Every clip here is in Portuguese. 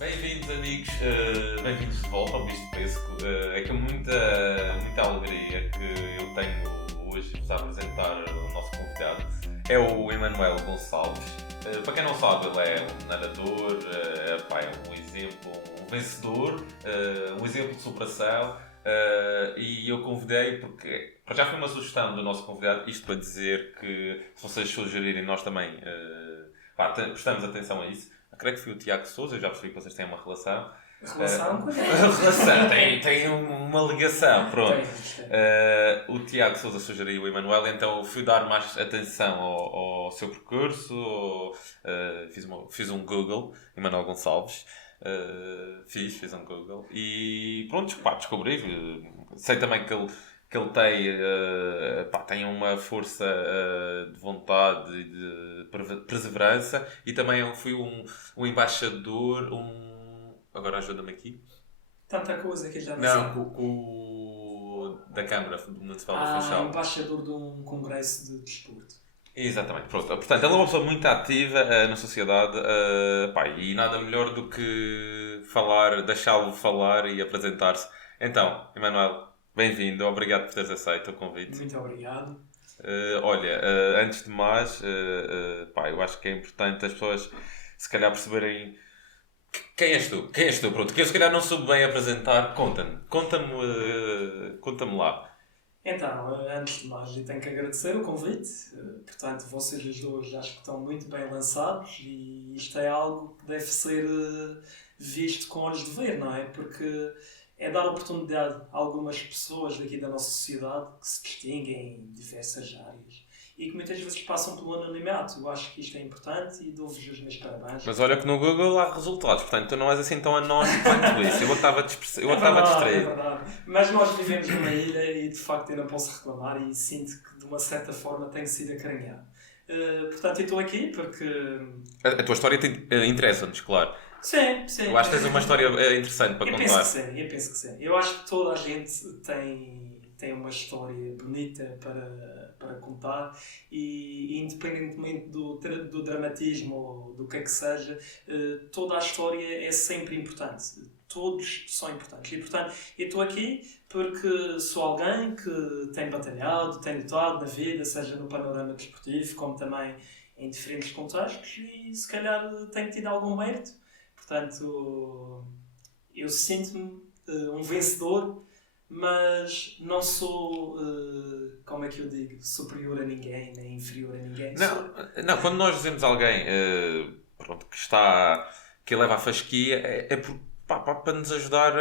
Bem-vindos, amigos, bem-vindos de volta ao Bicho de Pesco. É com muita alegria que eu tenho hoje vos a apresentar o nosso convidado. É o Emanuel Gonçalves. Para quem não sabe, ele é um nadador, é um exemplo, um vencedor, um exemplo de superação. E eu convidei porque já foi uma sugestão do nosso convidado, isto para dizer que se vocês sugerirem, nós também prestamos atenção a isso. Eu creio que foi o Tiago Sousa, eu já percebi que vocês têm uma relação. Relação com Relação, tem uma ligação, pronto. O Tiago Sousa sugeriu o Emanuel, então eu fui dar mais atenção ao seu percurso. Fiz um Google, Emanuel Gonçalves. Fiz um Google e pronto, descobri. Sei também que ele tem uma força de vontade e de perseverança, e também eu fui um embaixador, agora ajuda-me aqui. Tanta coisa que já Da Câmara Municipal do Funchal. Embaixador de um congresso de desporto. Exatamente, pronto. Portanto, ele é uma pessoa muito ativa na sociedade, e nada melhor do que deixá-lo falar e apresentar-se. Então, Emanuel, bem-vindo, obrigado por teres aceito o convite. Muito obrigado. Antes de mais, eu acho que é importante as pessoas se calhar perceberem quem és tu, pronto, que eu se calhar não soube bem apresentar. Conta-me lá. Então, antes de mais, eu tenho que agradecer o convite. Portanto, vocês os dois acho que estão muito bem lançados e isto é algo que deve ser visto com olhos de ver, não é? Porque é dar oportunidade a algumas pessoas daqui da nossa sociedade que se distinguem em diversas áreas e que muitas vezes passam pelo anonimato. Eu acho que isto é importante e dou-vos os meus parabéns. Mas olha que no Google há resultados, portanto tu não és assim tão anónimo quanto isso. Eu estava distraído. É verdade. Mas nós vivemos numa ilha e de facto eu não posso reclamar e sinto que de uma certa forma tenho sido acarinhado. Portanto, eu estou aqui porque... A tua história interessa-nos, claro. Sim. Eu acho que tens uma história interessante para contar. Eu penso que sim. Eu acho que toda a gente tem uma história bonita para contar e independentemente do dramatismo ou do que é que seja, toda a história é sempre importante. Todos são importantes. E, portanto, eu estou aqui porque sou alguém que tem batalhado, tem lutado na vida, seja no panorama desportivo, como também em diferentes contextos, e se calhar tenho tido algum mérito. Portanto, eu sinto-me um vencedor, mas não sou, como é que eu digo, superior a ninguém, nem inferior a ninguém. Não, quando nós dizemos alguém que leva a fasquia, é para nos ajudar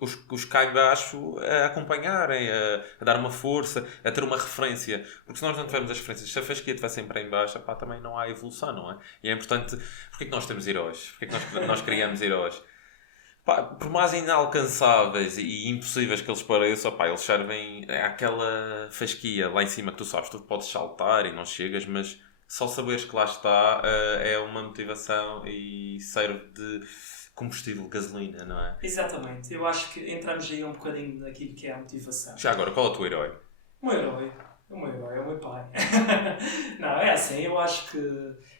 os cá em baixo a acompanharem, a dar uma força, a ter uma referência. Porque se nós não tivermos as referências, se a fasquia estiver sempre em baixo, também não há evolução, não é? E é importante, porque é que nós temos heróis? Porque é que nós criamos heróis? Por mais inalcançáveis e impossíveis que eles pareçam, eles servem àquela fasquia lá em cima que tu sabes, tu podes saltar e não chegas, mas só saberes que lá está é uma motivação e serve de combustível, gasolina, não é? Exatamente. Eu acho que entramos aí um bocadinho naquilo que é a motivação. Já agora, qual é o teu herói? O meu herói é o meu pai. Não, é assim, eu acho que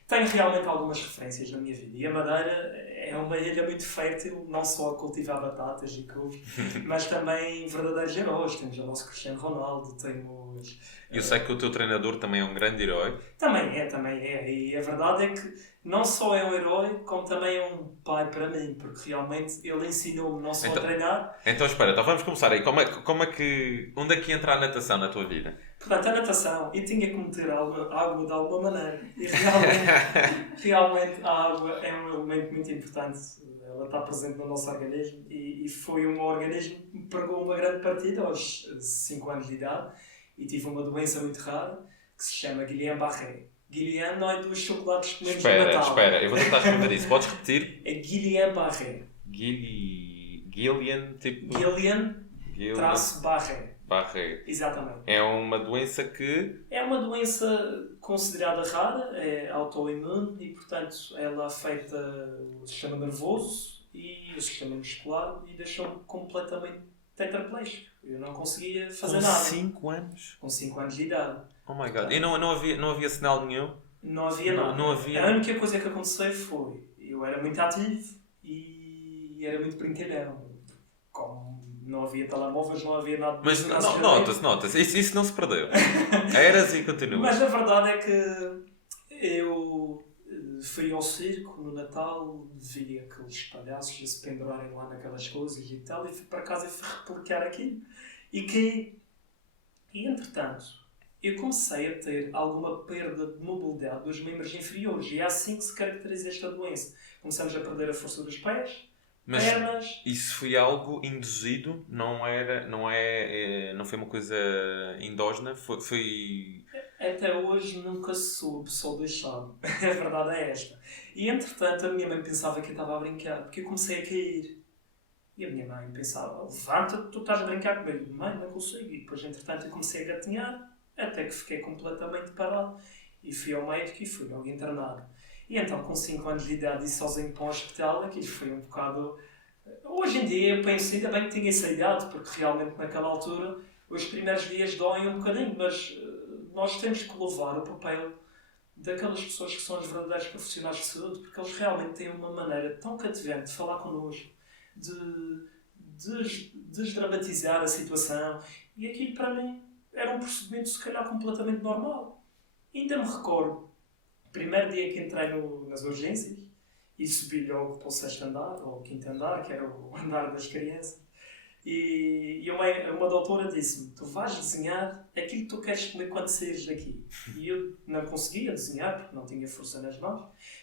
tenho realmente algumas referências na minha vida. E a Madeira é uma ilha muito fértil, não só a cultivar batatas e couves, mas também verdadeiros heróis. Temos o nosso Cristiano Ronaldo, temos... Eu sei que o teu treinador também é um grande herói. Também é. E a verdade é que não só é um herói, como também é um pai para mim, porque realmente ele ensinou-me não só a treinar... Então espera, vamos começar aí. Onde é que entra a natação na tua vida? Portanto, a natação, eu tinha que meter água de alguma maneira. E realmente a água é um elemento muito importante. Ela está presente no nosso organismo e foi um organismo que me pregou uma grande partida aos 5 anos de idade e tive uma doença muito rara que se chama Guillain-Barré. Guillain não é dos chocolates que comemos no Natal. Espera, eu vou tentar escrever isso. Podes repetir? É Guillain-Barré. Guillain-Barré. Barré. Exatamente. É uma doença que... É uma doença considerada rara, é autoimune e, portanto, ela afeta o sistema nervoso e o sistema muscular e deixou-me completamente tetraplégico. Eu não conseguia fazer nada. Com 5 anos? Com 5 anos de idade. Oh my God. E não havia sinal nenhum? Não havia nada. Não havia... A única coisa que aconteceu foi... Eu era muito ativo e era muito brincalhão. Como não havia telemóveis, não havia nada Mas disso, nota-se. Isso não se perdeu. Eras e continuas. Mas a verdade é que eu fui ao circo no Natal, vi aqueles palhaços a se pendurarem lá naquelas coisas e tal, e fui para casa e fui replicar aquilo. E caí. E entretanto, eu comecei a ter alguma perda de mobilidade dos membros inferiores. E é assim que se caracteriza esta doença. Começamos a perder a força dos pés, Mas pernas. isso foi algo induzido, não foi uma coisa endógena, foi... Até hoje nunca soube, só deixado. A verdade é esta. E entretanto a minha mãe pensava que eu estava a brincar, porque eu comecei a cair. E a minha mãe pensava, levanta-te, tu estás a brincar comigo. Mãe, não consigo. E depois entretanto eu comecei a gatinhar, até que fiquei completamente parado. E fui ao médico e fui logo internado. E então com 5 anos de idade e sozinho para o hospital, aquilo foi um bocado... Hoje em dia eu penso, ainda bem que tinha essa idade, porque realmente naquela altura os primeiros dias doem um bocadinho, mas nós temos que louvar o papel daquelas pessoas que são os verdadeiros profissionais de saúde, porque eles realmente têm uma maneira tão cativante de falar connosco, de desdramatizar a situação, e aquilo para mim era um procedimento se calhar completamente normal. E ainda me recordo, o primeiro dia que entrei nas urgências, e subi logo para o 6º andar, ou o 5º andar, que era o andar das crianças, e uma doutora disse-me, tu vais desenhar aquilo que tu queres comer quando saíres daqui. E eu não conseguia desenhar, porque não tinha força nas mãos,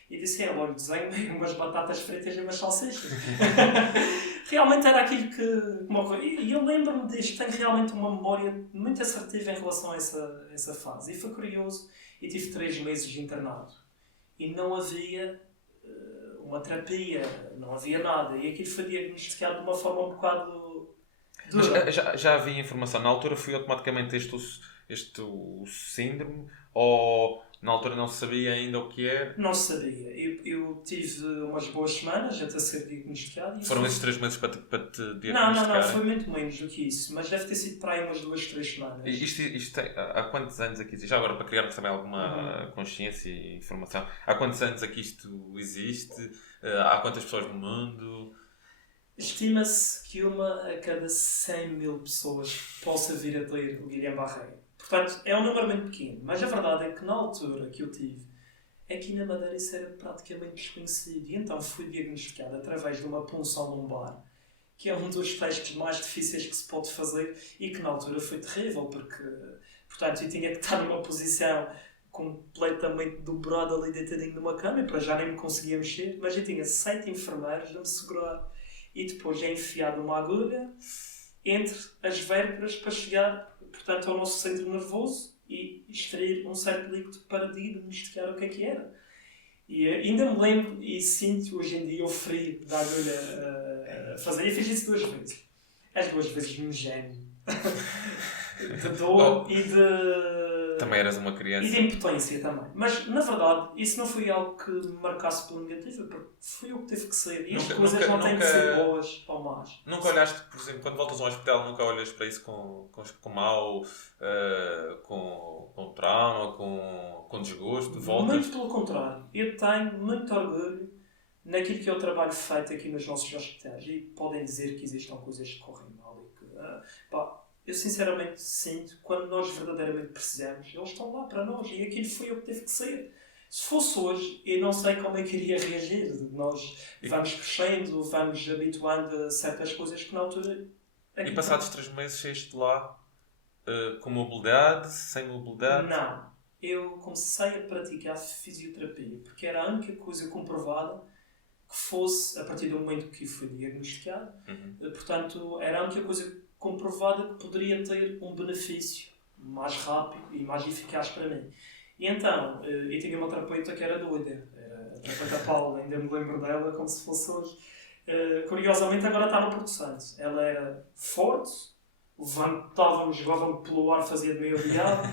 e disse, olha, desenho umas batatas fritas e umas salsichas. Realmente era aquilo que... E eu lembro-me disto, tenho realmente uma memória muito assertiva em relação a essa fase. E foi curioso, e tive 3 meses internado. E não havia uma terapia, não havia nada. E aquilo foi diagnosticado de uma forma um bocado dura. Mas já havia informação. Na altura foi automaticamente o síndrome? Ou na altura não se sabia ainda o que era? Não se sabia. Eu tive umas boas semanas até ser diagnosticado. Foram esses 3 meses para te Não, diagnosticar? foi muito menos do que isso. Mas deve ter sido para aí umas 2, 3 semanas. Isto há quantos anos aqui existe? Já agora, para criarmos também alguma consciência e informação. Há quantos anos aqui isto existe? Há quantas pessoas no mundo? Estima-se que 1 a cada 100.000 pessoas possa vir a ter o Guillain-Barré. Portanto, é um número muito pequeno. Mas a verdade é que na altura que eu tive, aqui na Madeira isso era praticamente desconhecido. E então fui diagnosticado através de uma punção lombar, que é um dos testes mais difíceis que se pode fazer e que na altura foi terrível, porque, portanto, eu tinha que estar numa posição completamente dobrada ali deitadinho numa cama, e para já nem me conseguia mexer, mas eu tinha 7 enfermeiros a me segurar. E depois é enfiado uma agulha entre as vértebras para chegar, portanto, ao nosso centro nervoso e extrair um certo líquido para diagnosticar o que era. E ainda me lembro e sinto hoje em dia o frio da agulha a fazer. E fiz isso 2 vezes. As 2 vezes me gênio. De dor e de... Também eras uma criança. E de impotência também. Mas, na verdade, isso não foi algo que me marcasse pela negativa, porque foi o que teve que ser. E as coisas não têm de ser boas ou más. Nunca olhaste, por exemplo, quando voltas ao hospital, nunca olhas para isso com mal, com trauma, com desgosto? Voltas? Muito pelo contrário. Eu tenho muito orgulho naquilo que é o trabalho feito aqui nos nossos hospitais. E podem dizer que existam coisas que correm mal e que... eu sinceramente sinto, quando nós verdadeiramente precisamos, eles estão lá para nós. E aquilo foi o que teve que ser. Se fosse hoje, eu não sei como é que iria reagir. Nós vamos crescendo, vamos habituando a certas coisas que na altura... E passados 3 meses saíste de lá com mobilidade, sem mobilidade? Não. Eu comecei a praticar fisioterapia, porque era a única coisa comprovada que fosse, a partir do momento que fui diagnosticado, portanto, era a única coisa comprovada que poderia ter um benefício mais rápido e mais eficaz para mim. E então, eu tinha uma terapeuta que era doida, era a terapeuta Paula, ainda me lembro dela como se fosse hoje. Curiosamente agora está no Porto Santo. Ela era forte, levantava-me, jogava-me pelo ar, fazia de meio diabo.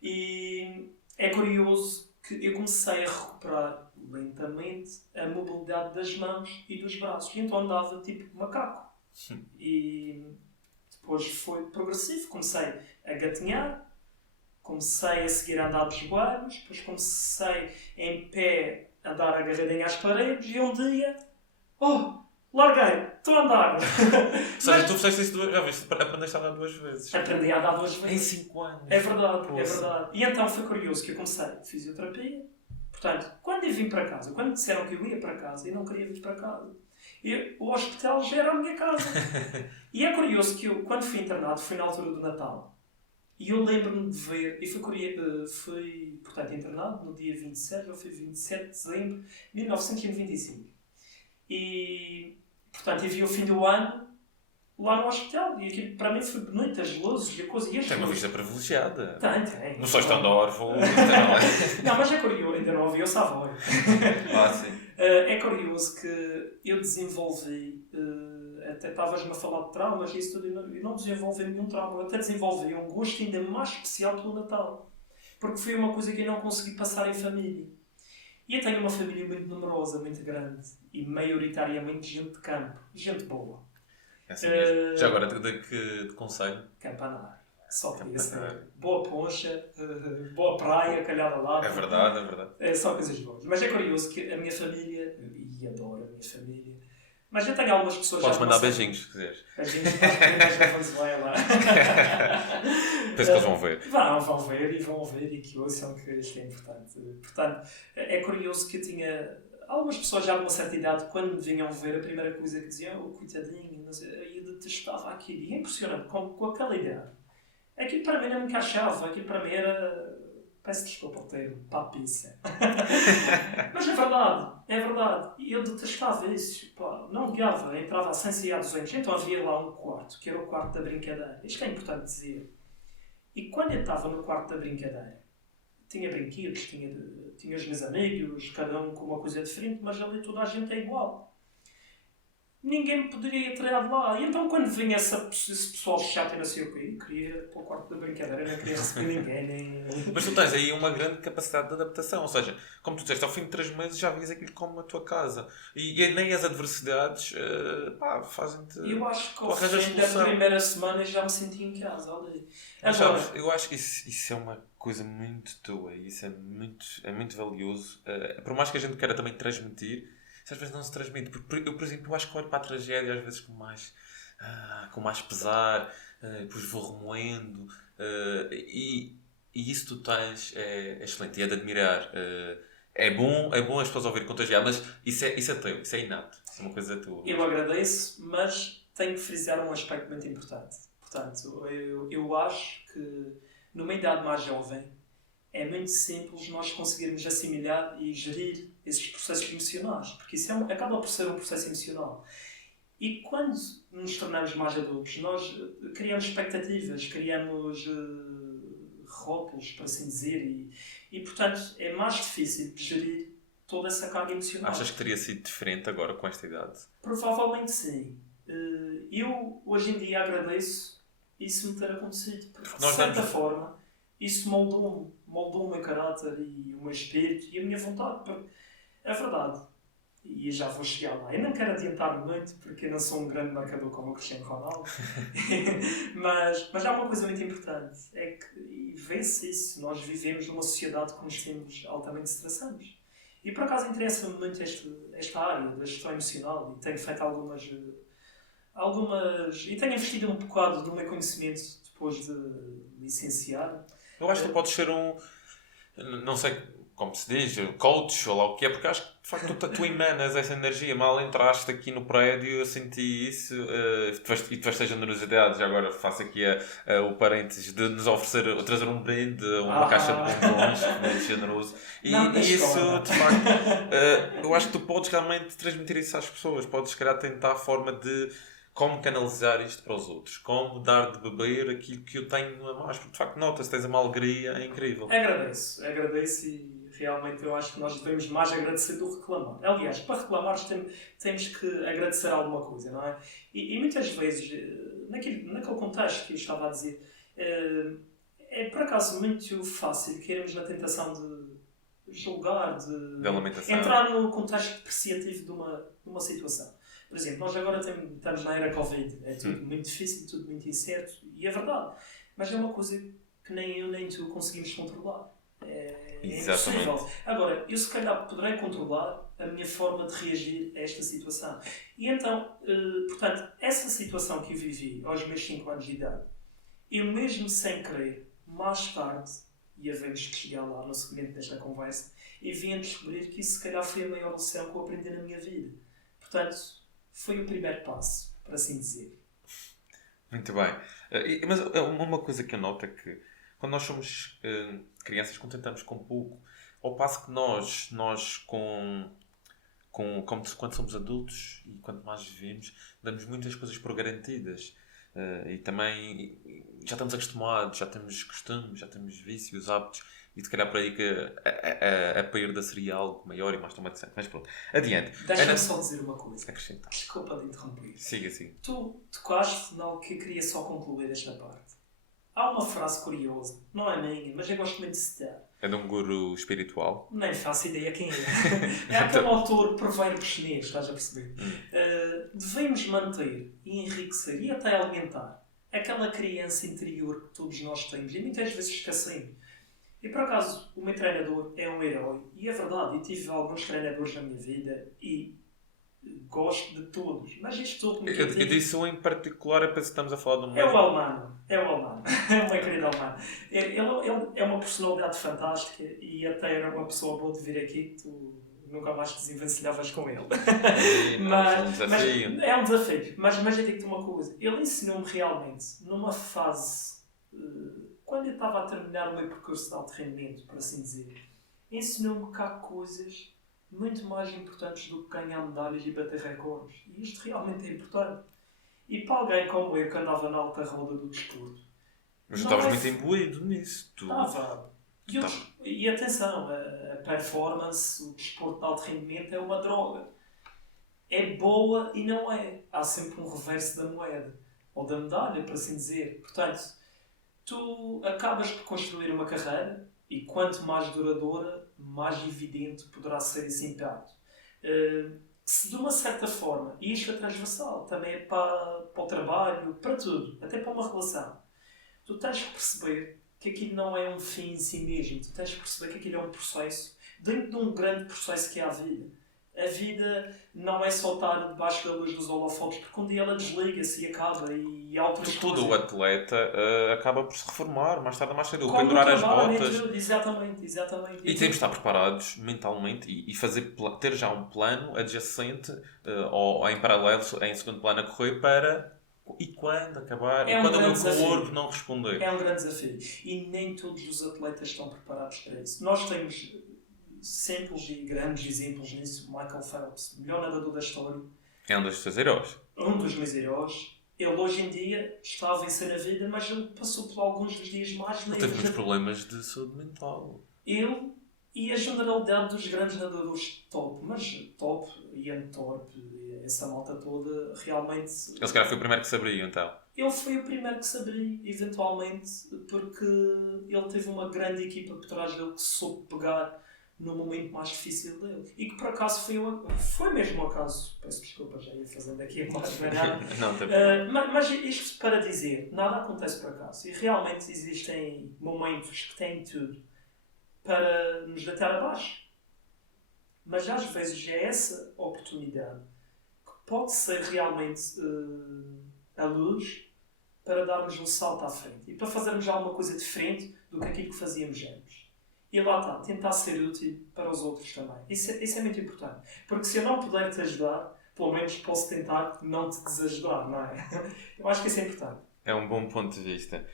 E é curioso que eu comecei a recuperar lentamente a mobilidade das mãos e dos braços. E então andava tipo macaco. E depois foi progressivo. Comecei a gatinhar, comecei a seguir a andar de joelhos, depois comecei em pé a dar agarradinha às paredes e um dia Oh, larguei, estou a andar. Ou seja, tu fizeste isso já viste, aprendeste a andar 2 vezes. Aprendi a andar 2 Em vezes. 5 anos. É verdade, é verdade. E então foi curioso que eu comecei fisioterapia. Portanto, quando eu vim para casa, quando me disseram que eu ia para casa, eu não queria vir para casa. O hospital já era a minha casa. E é curioso que eu, quando fui internado, foi na altura do Natal. E eu lembro-me de ver, e fui portanto, internado no dia 27, ou foi 27 de dezembro de 1995. E, portanto, eu vi o fim do ano lá no hospital. E aquilo para mim foi bonito, as luzes e a coisa. Tem uma vista privilegiada. Tem. Não só estando a órfão, não, mas é curioso, ainda não ouvi o Savoy. sim. É curioso que eu desenvolvi, até estavas-me a falar de traumas e isso tudo, eu não desenvolvi nenhum trauma, eu até desenvolvi um gosto ainda mais especial pelo Natal. Porque foi uma coisa que eu não consegui passar em família. E eu tenho uma família muito numerosa, muito grande, e maioritariamente gente de campo, gente boa. É assim mesmo. Já agora, de que conselho? Campanar. Só podia ser. Boa poncha, boa praia, calhada lá. É verdade, é verdade. É só coisas boas. Mas é curioso que a minha família, e adoro a minha família, mas eu tenho algumas pessoas... Podes mandar beijinhos, se quiseres. Beijinhos para as meninas da Venezuela. Penso que eles vão ver. Vão ver e que ouçam que isto é importante. Portanto, é curioso que eu tinha... Algumas pessoas já de uma certa idade, quando me vinham ver, a primeira coisa que diziam, coitadinho, eu detestava aquilo. E é impressionante, com aquela idade. Aquilo para mim não me encaixava, aquilo para mim era... Peço desculpa ao termo, papiça. Mas é verdade. E eu detestava isso. Pá, não guiava, entrava sem sair há 200. Então havia lá um quarto, que era o quarto da brincadeira. Isto é importante dizer. E quando eu estava no quarto da brincadeira, tinha brinquedos, tinha os meus amigos, cada um com uma coisa diferente, mas ali toda a gente é igual. Ninguém me poderia tirar de lá. E então quando vinha esse pessoal chato e não sei o quê, eu queria ir para o quarto da brincadeira, não queria receber ninguém. Nem... Mas tu tens aí uma grande capacidade de adaptação. Ou seja, como tu disseste, ao fim de 3 meses já vias aquilo como a tua casa. E nem as adversidades fazem-te... Eu acho que ao fim da primeira semana já me senti em casa ali. Mas sabes, eu acho que isso é uma coisa muito tua. Isso é muito valioso. Por mais que a gente queira também transmitir, às vezes não se transmite. Porque eu, por exemplo, eu acho que olho para a tragédia às vezes com mais pesar, depois vou remoendo. E isso tu tens é excelente e é de admirar. É bom as pessoas ouvirem contagiar, mas isso é teu, isso é inato. Isso é uma coisa tua. Eu agradeço, mas tenho que frisar um aspecto muito importante. Portanto, eu acho que numa idade mais jovem é muito simples nós conseguirmos assimilar e gerir esses processos emocionais, porque isso acaba por ser um processo emocional. E quando nos tornamos mais adultos, nós criamos expectativas, criamos rótulos, por assim dizer, e portanto é mais difícil de gerir toda essa carga emocional. Achas que teria sido diferente agora com esta idade? Provavelmente sim. Eu hoje em dia agradeço isso me ter acontecido, porque de certa forma isso moldou o meu caráter e o meu espírito e a minha vontade, porque é verdade. E eu já vou chegar lá. Eu não quero adiantar muito, porque eu não sou um grande marcador como o Cristiano Ronaldo. mas há uma coisa muito importante. É que vê-se isso. Nós vivemos numa sociedade que nos estímulos altamente estressantes. E por acaso interessa-me muito esta área da gestão emocional. E tenho feito algumas... E tenho investido um bocado no meu conhecimento depois de licenciar. Eu acho que tu podes ser não sei como se diz, coach ou lá o que é, porque acho que de facto tu emanas essa energia. Mal entraste aqui no prédio, eu senti isso e tu vais ter generosidade. Já agora faço aqui o parênteses de nos trazer um brinde, uma caixa de bombons, muito generoso. E isso, de facto, eu acho que tu podes realmente transmitir isso às pessoas. Podes, se calhar, tentar a forma de como canalizar isto para os outros, como dar de beber aquilo que eu tenho a mais, porque de facto nota-se, tens uma alegria incrível. Agradeço e realmente eu acho que nós devemos mais agradecer do que reclamar. Aliás, para reclamar temos que agradecer alguma coisa, não é? E muitas vezes, naquele contexto que eu estava a dizer, é por acaso muito fácil cairmos na tentação de julgar, de entrar no contexto depreciativo de uma situação. Por exemplo, nós agora estamos na era Covid. É tudo muito difícil, tudo muito incerto. E é verdade. Mas é uma coisa que nem eu nem tu conseguimos controlar. Exatamente. impossível. Agora, eu se calhar poderei controlar a minha forma de reagir a esta situação. E então, portanto, essa situação que eu vivi aos meus 5 anos de idade, eu mesmo sem querer, mais tarde, e havemos que chegar lá no seguimento desta conversa, e vim a descobrir que isso se calhar foi a maior lição que eu aprendi na minha vida. Portanto, foi o primeiro passo, por assim dizer. Muito bem. Mas uma coisa que eu noto é que quando nós somos crianças contentamos com pouco, ao passo que nós quando somos adultos e quanto mais vivemos, damos muitas coisas por garantidas. E também já estamos acostumados, já temos costumes, já temos vícios, hábitos, e se calhar por aí que a perda seria algo maior e mais traumatizante. Mas pronto, adiante. Deixa-me só dizer uma coisa. Acrescentar. Desculpa de interromper. Siga. Tu tocaste no que eu queria só concluir esta parte. Há uma frase curiosa, não é minha, mas eu gosto muito de citar. É de um guru espiritual. Nem faço ideia quem é. É aquele autor provérbio chinês, estás a perceber? Devemos manter e enriquecer e até alimentar aquela criança interior que todos nós temos e muitas vezes esquecemos. E por acaso, o meu treinador é um herói. E é verdade, eu tive alguns treinadores na minha vida e gosto de todos. Mas este último que Eu disse um em particular, é para se estamos a falar de um... é o Almano. É o meu querido Almano. Ele é uma personalidade fantástica e até era uma pessoa boa de vir aqui. Tu nunca mais te desenvencilhavas com ele. Mas é um desafio. Mas eu digo-te uma coisa. Ele ensinou-me realmente, numa fase... quando eu estava a terminar o meu percurso de alto rendimento, por assim dizer, ensinou-me que há coisas muito mais importantes do que ganhar medalhas e bater recordes. E isto realmente é importante. E para alguém como eu, que andava na alta roda do desporto... Mas tu estavas muito imbuído nisso. Estava. E atenção, a performance, o desporto de alto rendimento é uma droga. É boa e não é. Há sempre um reverso da moeda. Ou da medalha, por assim dizer. Portanto, tu acabas por construir uma carreira e quanto mais duradoura, mais evidente poderá ser esse impacto. Se de uma certa forma, e isto é transversal, também é para o trabalho, para tudo, até para uma relação, tu tens que perceber que aquilo não é um fim em si mesmo, tu tens que perceber que aquilo é um processo, dentro de um grande processo que é a vida. A vida não é só estar debaixo da luz dos holofotes, porque um dia ela desliga-se e acaba e há outras coisas. Todo o atleta acaba por se reformar, mais tarde ou mais cedo, Como pendurar as trabalho, botas. Exatamente. E temos de estar preparados mentalmente e ter já um plano adjacente ou em paralelo, em segundo plano a correr para... E quando acabar? É um Quando o meu grande corpo desafio. não responder? É um grande desafio. E nem todos os atletas estão preparados para isso. Nós temos simples e grandes exemplos nisso. Michael Phelps, melhor nadador da história. É um dos teus heróis. Um dos meus heróis. Ele hoje em dia está a vencer na vida, mas ele passou por alguns dos dias mais Ele teve muitos problemas de saúde mental. Ele e a generalidade dos grandes nadadores top. Mas top, Ian Thorpe, essa malta toda, realmente... Ele se calhar foi o primeiro que se abriu, então. Ele foi o primeiro que se abriu, eventualmente, porque ele teve uma grande equipa por trás dele que soube pegar no momento mais difícil dele. E que por acaso foi mesmo o acaso. Peço desculpa, já ia fazendo aqui uma asneirada. Mas isto para dizer, nada acontece por acaso. E realmente existem momentos que têm tudo para nos deitar abaixo. Mas às vezes é essa oportunidade que pode ser realmente a luz para darmos um salto à frente e para fazermos alguma coisa diferente do que aquilo que fazíamos antes. E lá está, tentar ser útil para os outros também. Isso é muito importante. Porque se eu não puder te ajudar, pelo menos posso tentar não te desajudar, não é? Eu acho que isso é importante. É um bom ponto de vista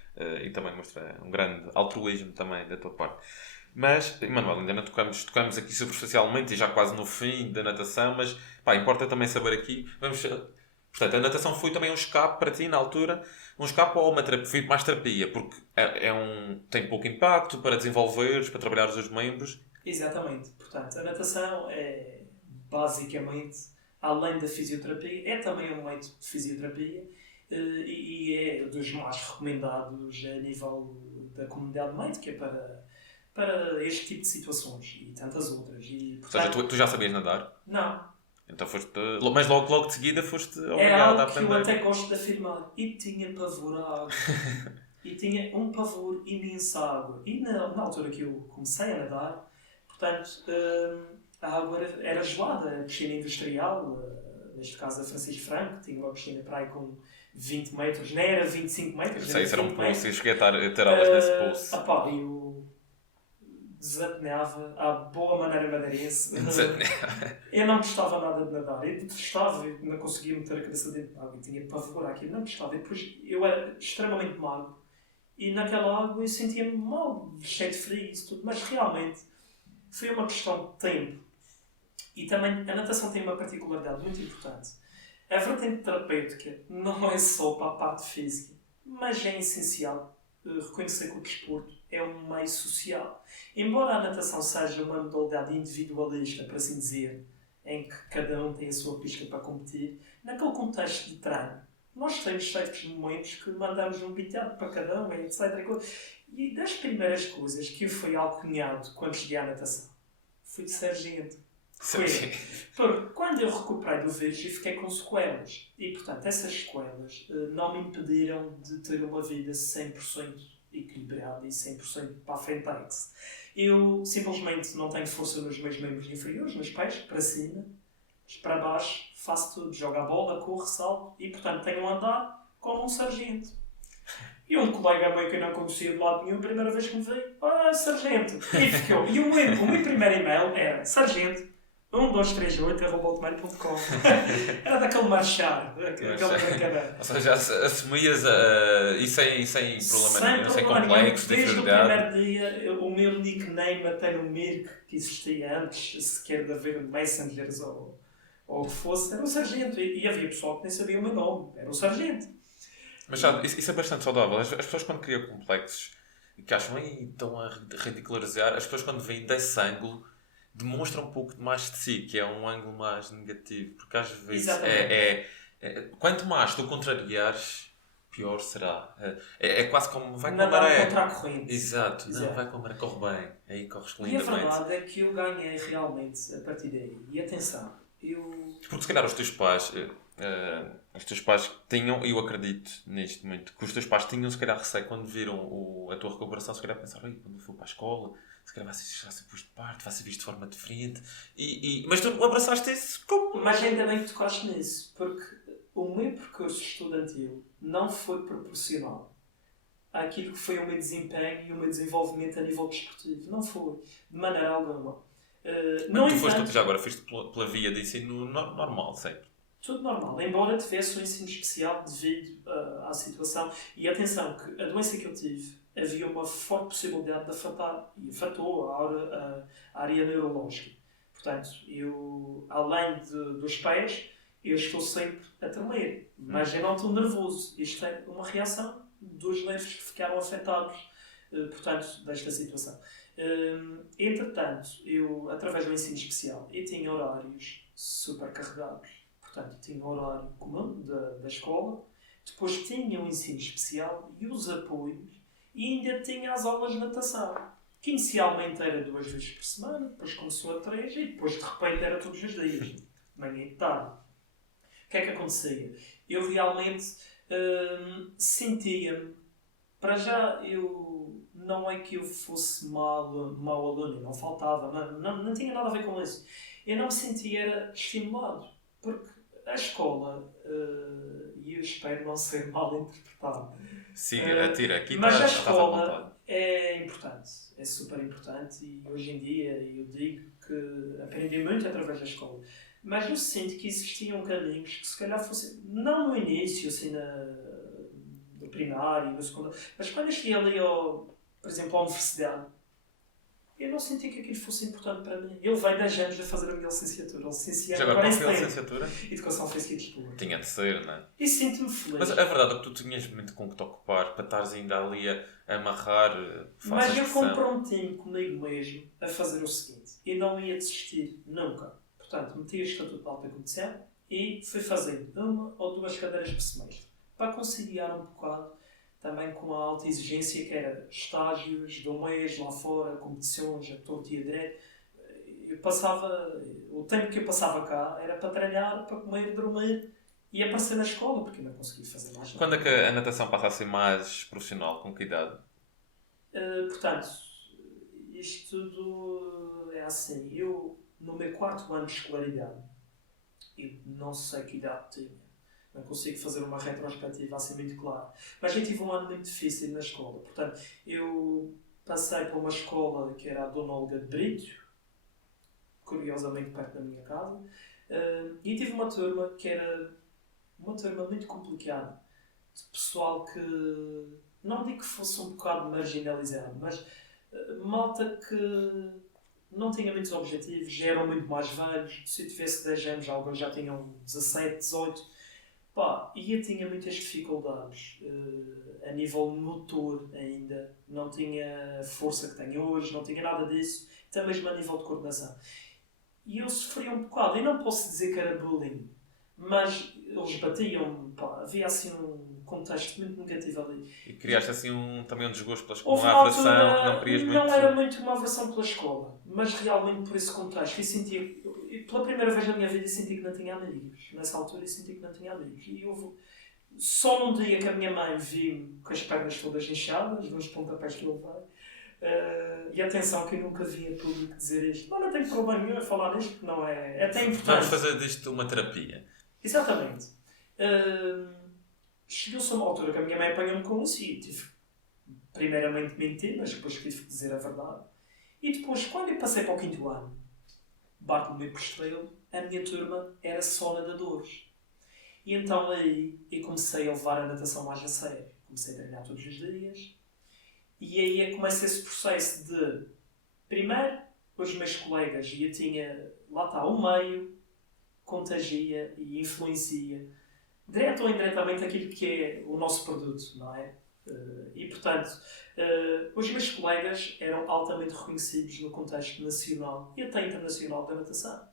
e também mostra um grande altruísmo também da tua parte. Mas, Manuel, ainda não tocamos aqui superficialmente e já quase no fim da natação, mas pá, importa também saber aqui. Portanto, a natação foi também um escape para ti na altura, um escape ou uma terapia, foi mais terapia, porque tem pouco impacto para desenvolveres, para trabalhar os membros. Exatamente. Portanto, a natação é basicamente, além da fisioterapia, é também um método de fisioterapia e é dos mais recomendados a nível da comunidade médica para este tipo de situações e tantas outras. E, portanto, ou seja, tu já sabias nadar? Não. Então mas logo de seguida foste é obrigado a algo que aprender. eu até gosto de afirmar. E tinha pavor à água. e tinha um pavor imenso à água. E na altura que eu comecei a nadar, portanto, a água era gelada, a piscina industrial, neste caso a Francisco Franco, tinha uma piscina para aí com 20 metros, nem era 25 metros, Sei, era isso era um 20 poço, metros. eu cheguei a ter aulas nesse poço. Eu desapenhava à boa maneira madeirense. Desapenhava. Eu não gostava nada de nadar. Eu detestava, eu não conseguia meter a cabeça dentro da água. Eu tinha pavor àquilo, não gostava. E depois eu era extremamente magro. E naquela água eu sentia-me mal, cheio de frio e isso tudo. Mas realmente foi uma questão de tempo. E também a natação tem uma particularidade muito importante. A vertente terapêutica não é só para a parte física, mas é essencial reconhecer que o desporto é um meio social. Embora a natação seja uma modalidade individualista, por assim dizer, em que cada um tem a sua pista para competir, naquele contexto de treino, nós temos certos momentos que mandamos um piteado para cada um, etc. E das primeiras coisas que eu fui alcunhado quando cheguei à natação, fui de sargento. Porque quando eu recuperei do vírus, eu fiquei com sequelas. E, portanto, essas sequelas não me impediram de ter uma vida 100% equilibrada e 100% para a frentex. Eu simplesmente não tenho força nos meus membros inferiores, nos pés, para cima, mas para baixo faço tudo. Jogo a bola, corro, salto e, portanto, tenho um andar como um sargento. E um colega meu que eu não conhecia de lado nenhum, a primeira vez que me veio, sargento. E ficou. E o meu primeiro e-mail era sargento 1238@hotmail.com. Era daquele marchar, aquela brincadeira. Ou seja, assumias e sem problema nenhum, sem problema complexo, de Desde o inferioridade. primeiro dia, o meu nickname até no Mirk, que existia antes, sequer de haver messengers ou o que fosse, era o sargento. E havia pessoal que nem sabia o meu nome, era o sargento. Mas sabe, isso é bastante saudável. As pessoas quando criam complexos e que acham, estão a ridicularizar, as pessoas quando veem desse ângulo demonstram um pouco mais de si, que é um ângulo mais negativo. Porque às vezes quanto mais tu contrariares, pior será. É quase como vai com a maré. Contra a corrente. Exato. Não, vai com a maré, corre bem. Aí corres lindamente. E a verdade é que eu ganhei realmente a partir daí. E atenção, porque se calhar os teus pais tinham, e eu acredito nisto muito, que os teus pais tinham se calhar receio quando viram a tua recuperação, se calhar pensaram, quando eu for para a escola, se calhar vai ser posto de parte, vai ser visto de forma diferente. Mas tu abraçaste isso como... Mas ainda bem que tocaste nisso, porque o meu percurso estudantil não foi proporcional àquilo que foi o meu desempenho e o meu desenvolvimento a nível desportivo. Não foi, de maneira alguma. Já agora foste pela via de ensino normal, sempre. Tudo normal, embora tivesse um ensino especial devido à situação. E atenção, que a doença que eu tive havia uma forte possibilidade de afetar, e afetou a área neurológica. Portanto, eu, além dos pés, eu estou sempre a tremer, mas eu não estou nervoso. Isto é uma reação dos nervos que ficaram afetados, portanto, desta situação. Entretanto, eu, através do ensino especial, eu tinha horários super carregados. Portanto, tinha o horário comum da escola, depois tinha o ensino especial e os apoios, e ainda tinha as aulas de natação, que inicialmente era 2 vezes por semana, depois começou a 3 e depois de repente era todos os dias, de manhã e tarde. O que é que acontecia? Eu realmente sentia-me, para já não é que eu fosse mau aluno, não faltava, não tinha nada a ver com isso. Eu não me sentia estimulado, porque a escola, e eu espero não ser mal interpretado. Siga, atira, aqui mas a escola é importante, é super importante e hoje em dia eu digo que aprendi muito através da escola. Mas eu sinto que existiam caminhos que se calhar fossem, não no início, assim, do primário, no secundário, mas quando eu cheguei ali, por exemplo, à universidade, eu não senti que aquilo fosse importante para mim. Eu venho 10 anos a fazer a minha licenciatura. Já agora, qual foi a licenciatura? Educação Física e Desporto. Tinha de ser, não é? E sinto-me feliz. Mas a verdade é que tu tinhas muito com que te ocupar para estares ainda ali a amarrar. Mas eu comprometi-me comigo mesmo a fazer o seguinte. Eu não ia desistir nunca. Portanto, meti o Estatuto de Alta Competição e fui fazendo 1 ou 2 cadeiras por semestre. Para conciliar um bocado também com a alta exigência que era estágios de um mês lá fora, competições, a torto e a direito. O tempo que eu passava cá era para treinar, para comer, dormir E aparecer na escola, porque não consegui fazer mais nada. Quando é que a natação passa a ser mais profissional? Com que idade? Portanto, isto tudo é assim. Eu, no meu 4º ano de escolaridade, eu não sei que idade tinha. Não consigo fazer uma retrospectiva assim muito clara. Mas eu tive um ano muito difícil na escola. Portanto, eu passei por uma escola que era a Dona Olga de Brito, curiosamente perto da minha casa, e tive uma turma que era uma turma muito complicada. De pessoal que, não digo que fosse um bocado marginalizado, mas malta que não tinha muitos objetivos, já eram muito mais velhos. Se eu tivesse 10 anos, alguns já tinham 17, 18. Pá, e eu tinha muitas dificuldades a nível motor ainda. Não tinha a força que tenho hoje, não tinha nada disso. Até mesmo a nível de coordenação. E eu sofria um bocado. E não posso dizer que era bullying, mas eles batiam-me. Havia assim um contexto muito negativo ali. E criaste assim também um desgosto pela Houve uma uma aversão altura, que não querias muito. não era muito uma aversão pela escola, mas realmente por esse contexto. Eu sentia, pela primeira vez na minha vida, eu senti que não tinha amigos. Nessa altura, eu senti que não tinha amigos. E houve só num dia que a minha mãe viu-me com as pernas todas inchadas, dos pontapés que eu levei. E atenção que eu nunca vi em público dizer isto. Não tenho problema nenhum a falar nisto, porque não é até importante. Vamos fazer disto uma terapia. Exatamente. Chegou-se a uma altura que a minha mãe apanhou-me com isso e tive primeiramente mentir, mas depois tive que dizer a verdade. E depois, quando eu passei para o 5º ano, Bartolomeu Estrela, a minha turma era só nadadores. E então aí eu comecei a levar a natação mais a sério. Comecei a treinar todos os dias. E aí começa esse processo de, primeiro, os meus colegas, e eu tinha, lá está, o meio, contagia e influencia, direto ou indiretamente, aquilo que é o nosso produto, não é? E, portanto, os meus colegas eram altamente reconhecidos no contexto nacional e até internacional da natação.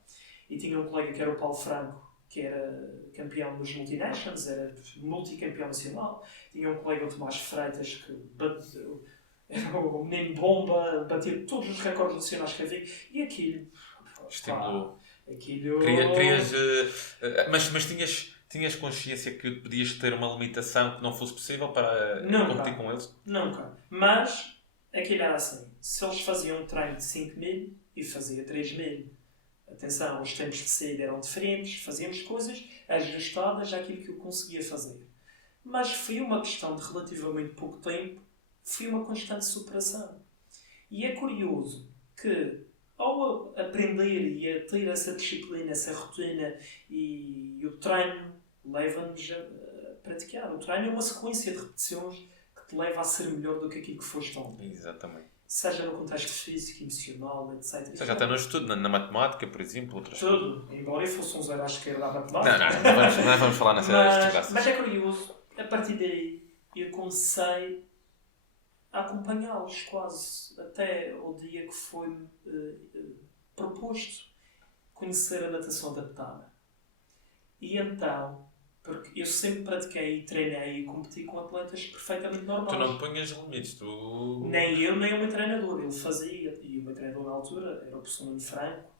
E tinha um colega que era o Paulo Franco, que era campeão dos multinations, era multicampeão nacional. Tinha um colega, o Tomás Freitas, que era o menino bomba, batia todos os recordes nacionais que havia. E aquilo... Estimulou. Aquilo... Mas tinhas consciência que podias ter uma limitação que não fosse possível para competir com eles? Nunca. Mas aquilo era assim. Se eles faziam um treino de 5.000, eu fazia 3.000. Atenção, os tempos de saída eram diferentes, fazíamos coisas ajustadas àquilo que eu conseguia fazer. Mas foi uma questão de relativamente pouco tempo, foi uma constante superação. E é curioso que, ao aprender e a ter essa disciplina, essa rotina e o treino, leva-nos a praticar. O treino é uma sequência de repetições que te leva a ser melhor do que aquilo que foste ontem. Exatamente. Seja no contexto físico, emocional, etc. Seja até no estudo, na matemática, por exemplo, outras coisas. Tudo. Embora eu fosse um zero à esquerda à matemática. Não vamos falar nessas desgraças. Mas é curioso, a partir daí eu comecei a acompanhá-los quase até o dia que foi proposto conhecer a natação adaptada. E então, porque eu sempre pratiquei e treinei e competi com atletas perfeitamente normais. Tu não ponhas limites, tu... Nem eu, nem o meu treinador. Ele fazia, e o meu treinador na altura era o professor Nuno Franco.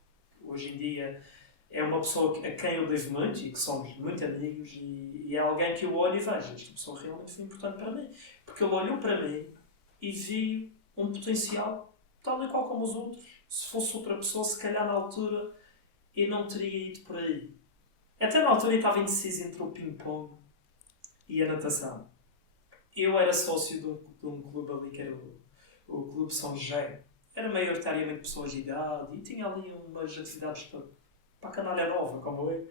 Hoje em dia é uma pessoa a quem eu devo muito e que somos muito amigos e é alguém que eu olho e vejo. Esta pessoa realmente foi importante para mim. Porque ele olhou para mim e viu um potencial tal e qual como os outros. Se fosse outra pessoa, se calhar na altura eu não teria ido por aí. Até na altura eu estava indeciso entre o ping-pong e a natação. Eu era sócio de um clube ali que era o Clube São José. Era maioritariamente pessoas de idade e tinha ali umas atividades para a canalha nova, como eu.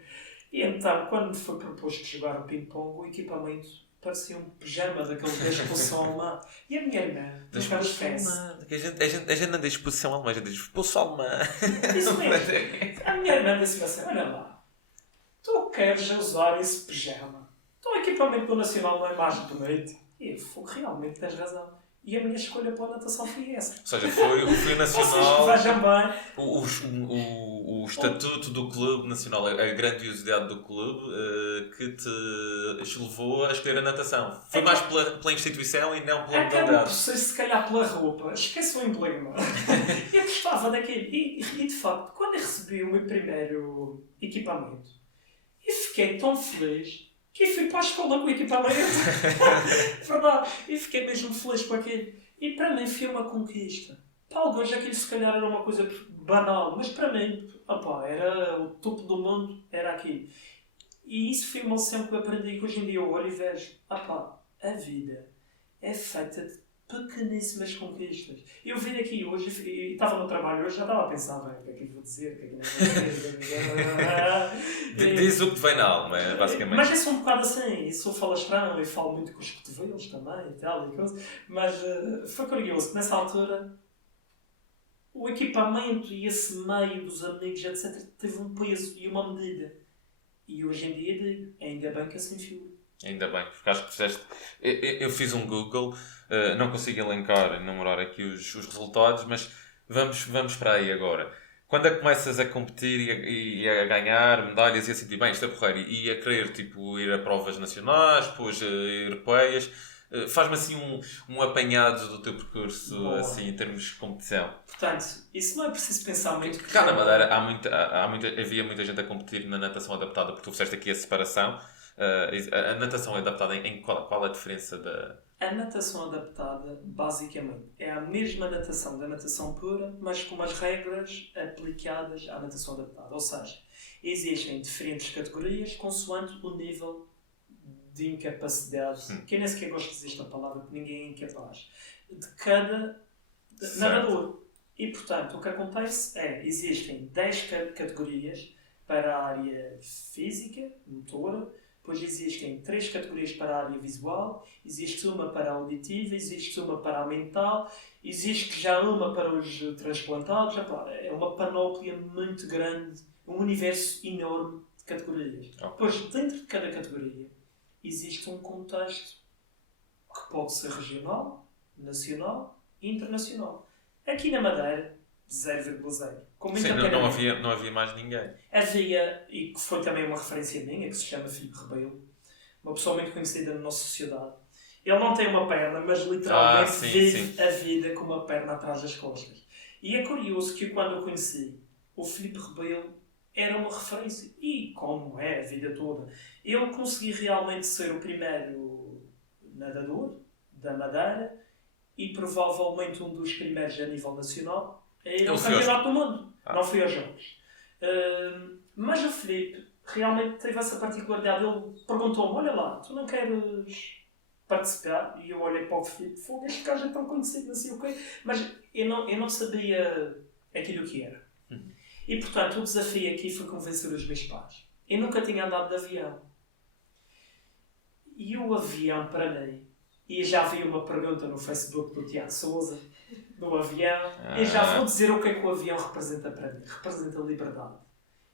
E então, quando me foi proposto jogar o ping-pong, o equipamento parecia um pijama daquele da exposição alemã. E a minha irmã, da exposição alemã. A gente não diz exposição alemã, a gente diz exposição alemã. Isso mesmo. A minha irmã disse-me assim, olha lá, tu queres usar esse pijama? Então o equipamento do Nacional não é mais bonito. E eu, realmente tens razão. E a minha escolha pela natação foi essa. Ou seja, foi o Nacional... Vocês vejam bem. O estatuto do clube nacional, a grandiosidade do clube que te levou a escolher a natação. Foi mais pela instituição e não pela modalidade. Acaba por ser, se calhar, pela roupa. Esquece o emblema. Eu gostava daquele. E de facto, quando eu recebi o meu primeiro equipamento, E fiquei tão feliz que fui para a escola com o equipamento. Verdade. E fiquei mesmo feliz com aquilo. E para mim foi uma conquista. Para alguns aquilo se calhar era uma coisa banal, mas para mim, era o topo do mundo, era aquilo. E isso foi uma lição que eu aprendi, que hoje em dia eu olho e vejo, a vida é feita de pequeníssimas conquistas. Eu vim aqui hoje, e estava no trabalho hoje, já estava a pensar, bem, o que é que eu vou dizer, o que é que não vou dizer. Diz o que vem na alma, basicamente. Mas eu sou um bocado assim, e sou falastrão, e falo muito com os cotovelos também, e tal, e coisa. Mas foi curioso, nessa altura, o equipamento e esse meio dos amigos, etc., teve um peso e uma medida. E hoje em dia digo, ainda bem que assim fui. Ainda bem, porque acho que fizeste. Eu fiz um Google, não consigo enumerar aqui os resultados, mas vamos para aí agora. Quando é que começas a competir e a ganhar medalhas e a sentir bem, isto é porreiro, e a querer tipo, ir a provas nacionais, depois europeias, faz-me assim um apanhado do teu percurso assim, em termos de competição. Portanto, isso não é preciso pensar muito. Cá na Madeira havia muita gente a competir na natação adaptada, porque tu fizeste aqui a separação. A natação é adaptada em qual a diferença da... A natação adaptada, basicamente, é a mesma natação da natação pura, mas com as regras aplicadas à natação adaptada. Ou seja, existem diferentes categorias consoante o nível de incapacidade, que eu nem sequer gosto de dizer esta palavra, porque ninguém é incapaz, de cada nadador. E, portanto, o que acontece é, existem 10 categorias para a área física, motora, depois existem 3 categorias para a área visual, existe uma para a auditiva, existe uma para a mental, existe já uma para os transplantados. É uma panóplia muito grande, um universo enorme de categorias. Depois, dentro de cada categoria, existe um contexto que pode ser regional, nacional e internacional. Aqui na Madeira, 0,0. Sim, não havia mais ninguém. Havia, e que foi também uma referência minha, que se chama Filipe Rebelo, uma pessoa muito conhecida na nossa sociedade. Ele não tem uma perna, mas literalmente vive a vida com uma perna atrás das costas. E é curioso que quando eu conheci o Filipe Rebelo, era uma referência. E como é a vida toda, eu consegui realmente ser o primeiro nadador da Madeira e provavelmente um dos primeiros a nível nacional a ir ao campeonato do mundo. Não fui aos Jogos. Mas o Filipe realmente teve essa particularidade. Ele perguntou-me, olha lá, tu não queres participar? E eu olhei para o Filipe, este gajo é tão conhecido, não sei o quê. Mas eu não sabia aquilo que era. E portanto o desafio aqui foi convencer os meus pais. Eu nunca tinha andado de avião. E o avião para mim, e já vi uma pergunta no Facebook do Tiago Souza, do avião, e já vou dizer o que é que o avião representa para mim. Representa liberdade.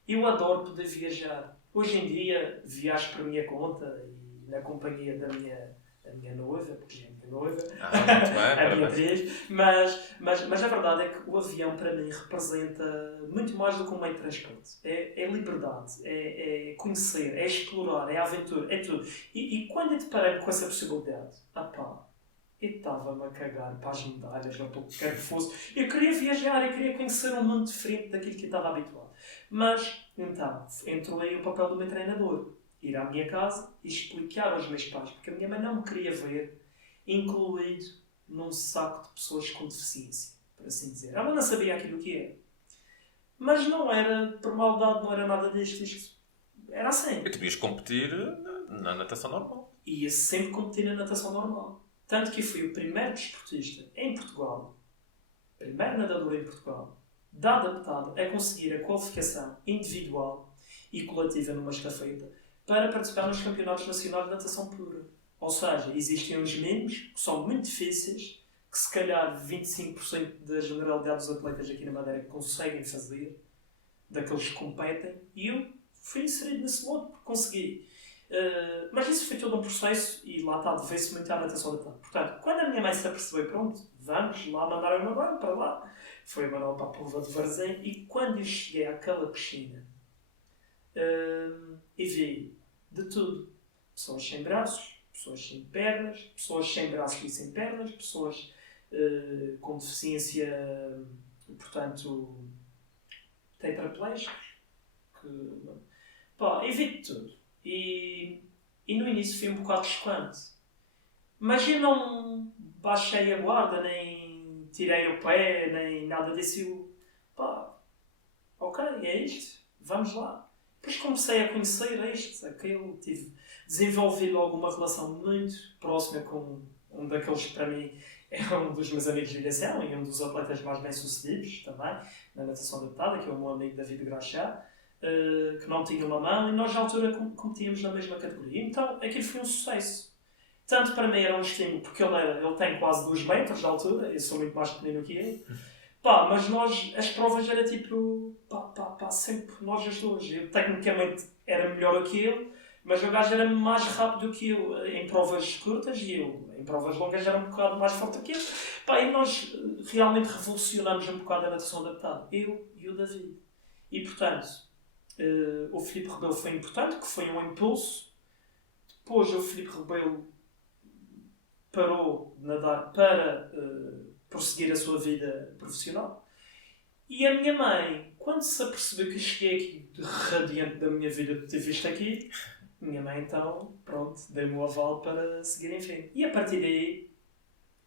Eu adoro poder viajar. Hoje em dia viajo por minha conta e na companhia da minha noiva, porque é a minha noiva, muito bem, a Beatriz, mas a verdade é que o avião para mim representa muito mais do que um meio de transporte. É liberdade, é conhecer, é explorar, é aventura, é tudo. E quando eu deparei com essa possibilidade, eu estava-me a cagar para as medalhas, ou para o que quer que fosse. Eu queria viajar, eu queria conhecer um mundo diferente daquilo que eu estava habituado. Mas, então, entrou aí o papel do meu treinador. Ir à minha casa e explicar aos meus pais, porque a minha mãe não me queria ver incluído num saco de pessoas com deficiência, por assim dizer. Ela não sabia aquilo que era. Mas não era por maldade, não era nada disto. Era assim. E tu ias competir na natação normal. Ia sempre competir na natação normal. Tanto que eu fui o primeiro desportista em Portugal, primeiro nadador em Portugal, da adaptada a conseguir a qualificação individual e coletiva numa estafeta para participar nos campeonatos nacionais de natação pura. Ou seja, existem uns mínimos que são muito difíceis, que se calhar 25% da generalidade dos atletas aqui na Madeira conseguem fazer, daqueles que competem, e eu fui inserido nesse modo, porque consegui. Mas isso foi todo um processo e lá está, deveu-se muito à natação adaptada. Portanto, quando a minha mãe se apercebeu, pronto, vamos lá mandar uma banho para lá, foi a Manuel para a Pova de Varzém, e quando eu cheguei àquela piscina, e vi de tudo. Pessoas sem braços, pessoas sem pernas, pessoas sem braços e sem pernas, pessoas com deficiência, portanto, tetraplégicos, Pá, evito tudo. E no início foi um bocado chocante. Mas eu não baixei a guarda, nem tirei o pé, nem nada disso. Eu, pá, ok, é isto, vamos lá. Depois comecei a conhecer isto, aquilo, desenvolvi logo uma relação muito próxima com um daqueles que para mim é um dos meus amigos de direção e um dos atletas mais bem-sucedidos também, na natação adaptada, que é o meu amigo David Graxá, que não tinha uma mão, e nós na altura competíamos na mesma categoria. Então aquilo foi um sucesso. Tanto para mim era um estímulo, porque ele tem quase 2 metros de altura, eu sou muito mais pequenino que ele. Pá, mas as provas era tipo, sempre nós os dois. Eu tecnicamente era melhor que ele, mas o gajo era mais rápido que eu em provas curtas e eu em provas longas era um bocado mais forte que ele. Pá, e nós realmente revolucionamos um bocado a natação adaptada, eu e o David. E portanto, o Filipe Rebelo foi importante, que foi um impulso. Depois o Filipe Rebelo parou de nadar para prosseguir a sua vida profissional. E a minha mãe, quando se apercebeu que eu cheguei aqui de radiante da minha vida de ter visto aqui, minha mãe então, pronto, deu-me o aval para seguir em frente. E a partir daí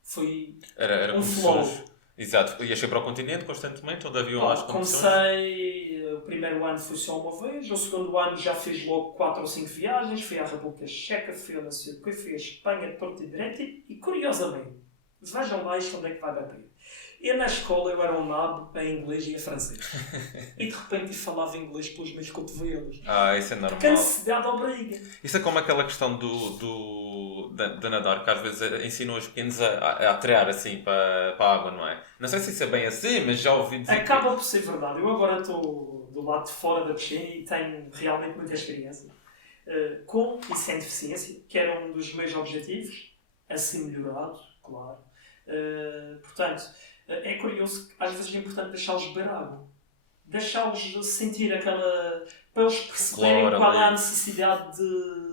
foi Era um competições. flow. Exato. Ias sempre ao continente constantemente, onde haviam lá as competições. Comecei, o primeiro ano foi só uma vez, o segundo ano já fiz logo 4 ou 5 viagens, fui à República Checa, fui ao Nacional, fui à Espanha, Porto e Direito e curiosamente, vejam lá isto onde é que vai bater. Eu na escola eu era um nabo em inglês e em francês. E de repente falava inglês pelos meus cotovelos. Isso é normal. Porque a necessidade obriga. Isso é como aquela questão da nadar, que às vezes ensinam os pequenos a atirar assim para a água, não é? Não sei se isso é bem assim, mas já ouvi dizer. Acaba por ser verdade. Eu agora estou do lado de fora da piscina e tenho realmente muita experiência. Com e sem deficiência, que era um dos meus objetivos, assim melhorado, claro. Portanto, é curioso que às vezes é importante deixá-los beber água. Deixá-los sentir aquela... para eles perceberem qual é a necessidade de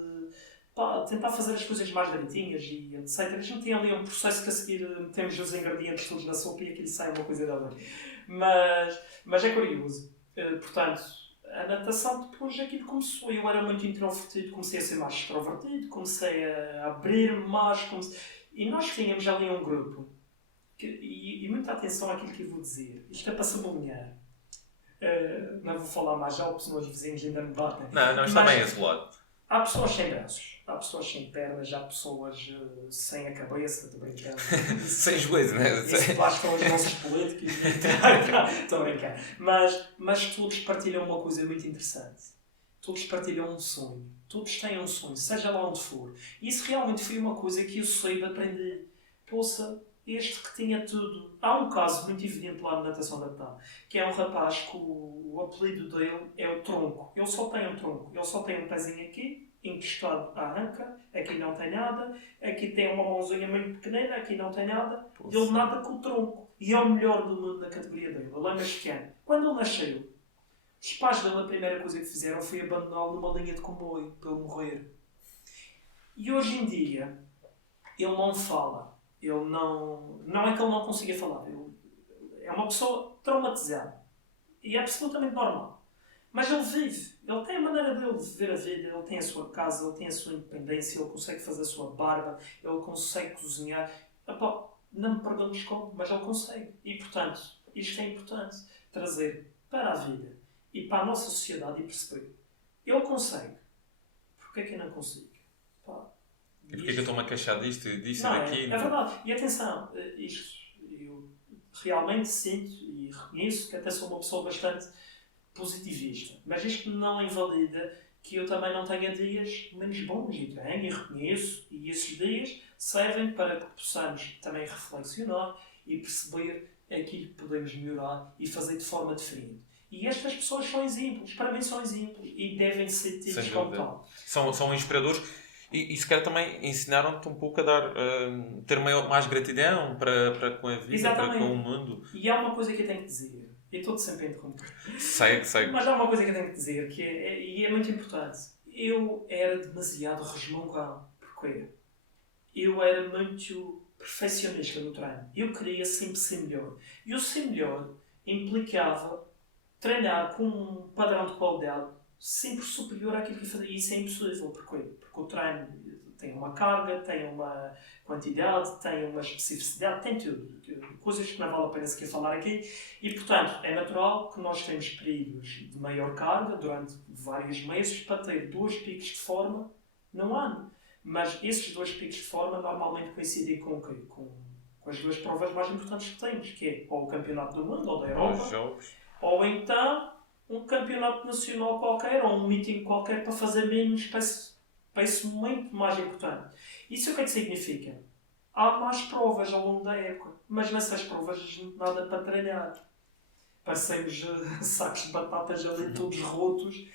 tentar fazer as coisas mais direitinhas e etc. A gente tem ali um processo que a seguir metemos os ingredientes todos na sopa e aquilo sai uma coisa da outra. Mas é curioso. Portanto, a natação depois aquilo começou. Eu era muito introvertido, comecei a ser mais extrovertido, comecei a abrir-me mais. E nós tínhamos ali um grupo. E muita atenção àquilo que eu vou dizer. Isto é para sublinhar. Não vou falar mais alto, senão os vizinhos ainda me batem. Não, está bem isolado. Há pessoas sem braços, há pessoas sem pernas, há pessoas sem a cabeça, estou brincando. Sem joelhos, não é? Isso lá estão os nossos políticos. Estou a brincar. Mas todos partilham uma coisa muito interessante. Todos partilham um sonho. Todos têm um sonho, seja lá onde for. E isso realmente foi uma coisa que eu sei de aprender. Poxa, este que tinha tudo. Há um caso muito evidente lá na natação adaptada, que é um rapaz que o apelido dele é o tronco. Ele só tem um tronco. Ele só tem um pezinho aqui, encostado à anca. Aqui não tem nada. Aqui tem uma mãozinha muito pequenina. Aqui não tem nada. Poxa. Ele nada com o tronco. E é o melhor do mundo na categoria dele. Ele é mexicano. Quando ele nasceu, os pais dele, a primeira coisa que fizeram foi abandoná-lo numa linha de comboio para ele morrer. E hoje em dia, ele não fala. Ele não é que ele não consiga falar. Ele é uma pessoa traumatizada. E é absolutamente normal. Mas ele vive. Ele tem a maneira dele de viver a vida. Ele tem a sua casa, ele tem a sua independência, ele consegue fazer a sua barba, ele consegue cozinhar. Epá, não me perguntes como, mas ele consegue. E, portanto, isto é importante. Trazer para a vida e para a nossa sociedade e perceber. Ele consegue. Porquê é que eu não consigo? Pá. E porquê que eu estou-me a queixar disto e disto não, daqui? É verdade. E atenção, isto eu realmente sinto e reconheço que até sou uma pessoa bastante positivista. Mas isto não invalida que eu também não tenha dias menos bons. E tenho, e reconheço. E esses dias servem para que possamos também reflexionar e perceber aquilo que podemos melhorar e fazer de forma diferente. E estas pessoas são exemplos. Para mim são exemplos. E devem ser tidos como tal. São inspiradores. E se calhar também ensinaram-te um pouco a ter mais gratidão para com a vida, exatamente, para com o mundo. E há uma coisa que eu tenho que dizer. Eu estou-te sempre a interromper. Sei. Mas há uma coisa que eu tenho que dizer e é muito importante. Eu era demasiado resmungão. Porquê? Eu era muito perfeccionista no treino. Eu queria sempre ser melhor. E o ser melhor implicava treinar com um padrão de qualidade sempre superior àquilo que fazia. E isso é impossível. Porquê? Porque o treino tem uma carga, tem uma quantidade, tem uma especificidade, tem tudo. Coisas que não vale a pena sequer falar aqui. E, portanto, é natural que nós temos períodos de maior carga durante vários meses para ter 2 picos de forma num ano. Mas esses 2 picos de forma normalmente coincidem com o quê? Com as 2 provas mais importantes que temos, que é ou o Campeonato do Mundo ou da Europa, ou então um campeonato nacional qualquer ou um meeting qualquer para fazer menos para esse momento mais importante. Isso o que é que significa? Há mais provas ao longo da época, mas nessas provas a gente nada para treinar. Parecemos sacos de batatas ali todos rotos.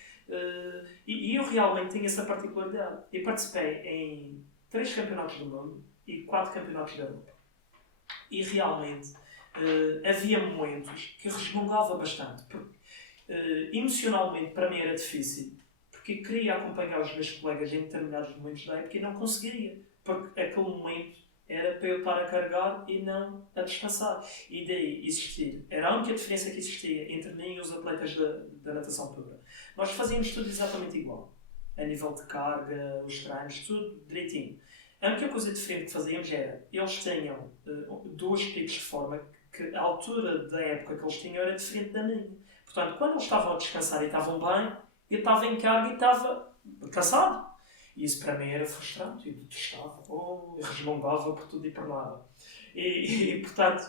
E eu realmente tenho essa particularidade. Eu participei em 3 campeonatos do mundo e 4 campeonatos da Europa. E realmente havia momentos que resmungava bastante. Porque, emocionalmente para mim era difícil. Porque eu queria acompanhar os meus colegas em determinados momentos da época e não conseguiria. Porque aquele momento era para eu estar a carregar e não a descansar. E daí existir. Era a única diferença que existia entre mim e os atletas da natação pura. Nós fazíamos tudo exatamente igual. A nível de carga, os treinos, tudo direitinho. A única coisa diferente que fazíamos era, eles tinham 2 picos de forma que a altura da época que eles tinham era diferente da minha. Portanto, quando eles estavam a descansar e estavam bem, eu estava em carga e estava cansado. E isso para mim era frustrante. Eu detestava. Eu resmungava por tudo e por nada. E portanto,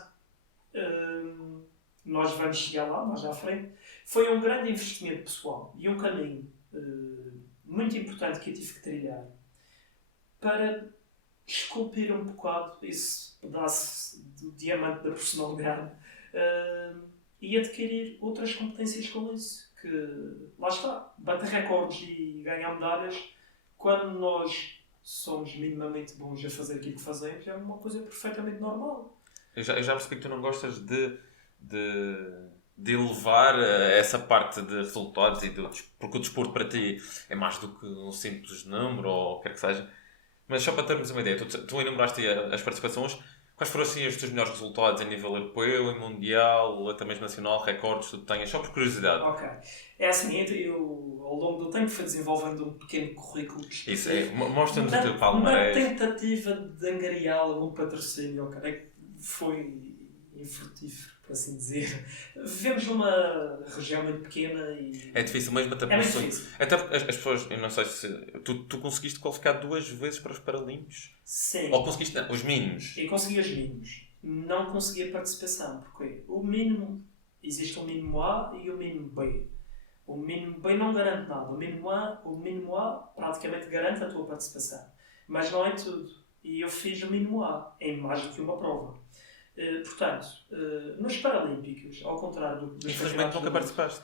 nós vamos chegar lá, mais à frente. Foi um grande investimento pessoal e um caminho muito importante que eu tive que trilhar para esculpir um bocado esse pedaço do diamante da personalidade e adquirir outras competências com isso. Que, lá está, bater recordes e ganhar medalhas, quando nós somos minimamente bons a fazer aquilo que fazemos, é uma coisa perfeitamente normal. Eu já percebi que tu não gostas de elevar essa parte de resultados, porque o desporto para ti é mais do que um simples número ou o que quer que seja. Mas só para termos uma ideia, tu enumeraste as participações. Quais foram assim os teus melhores resultados a nível europeu, em mundial, até mesmo nacional, recordes que tu tenhas? Só por curiosidade. Ok. É assim, eu ao longo do tempo fui desenvolvendo um pequeno currículo de Isso é, mostra-nos o teu palmarés. Uma tentativa de angariar algum patrocínio, ok? Foi infrutífero, por assim dizer. Vivemos numa região muito pequena e... É difícil mesmo até É muito difícil. Até porque as pessoas, eu não sei se... Tu conseguiste qualificar 2 vezes para os Paralímpicos? Sim. Ou conseguiste os mínimos? Eu consegui os mínimos. Não consegui a participação, porque o mínimo... Existe o mínimo A e o mínimo B. O mínimo B não garante nada. O mínimo A praticamente garante a tua participação. Mas não é tudo. E eu fiz o mínimo A em mais do que uma prova. Portanto, nos Paralímpicos, ao contrário dos Infelizmente nunca participaste.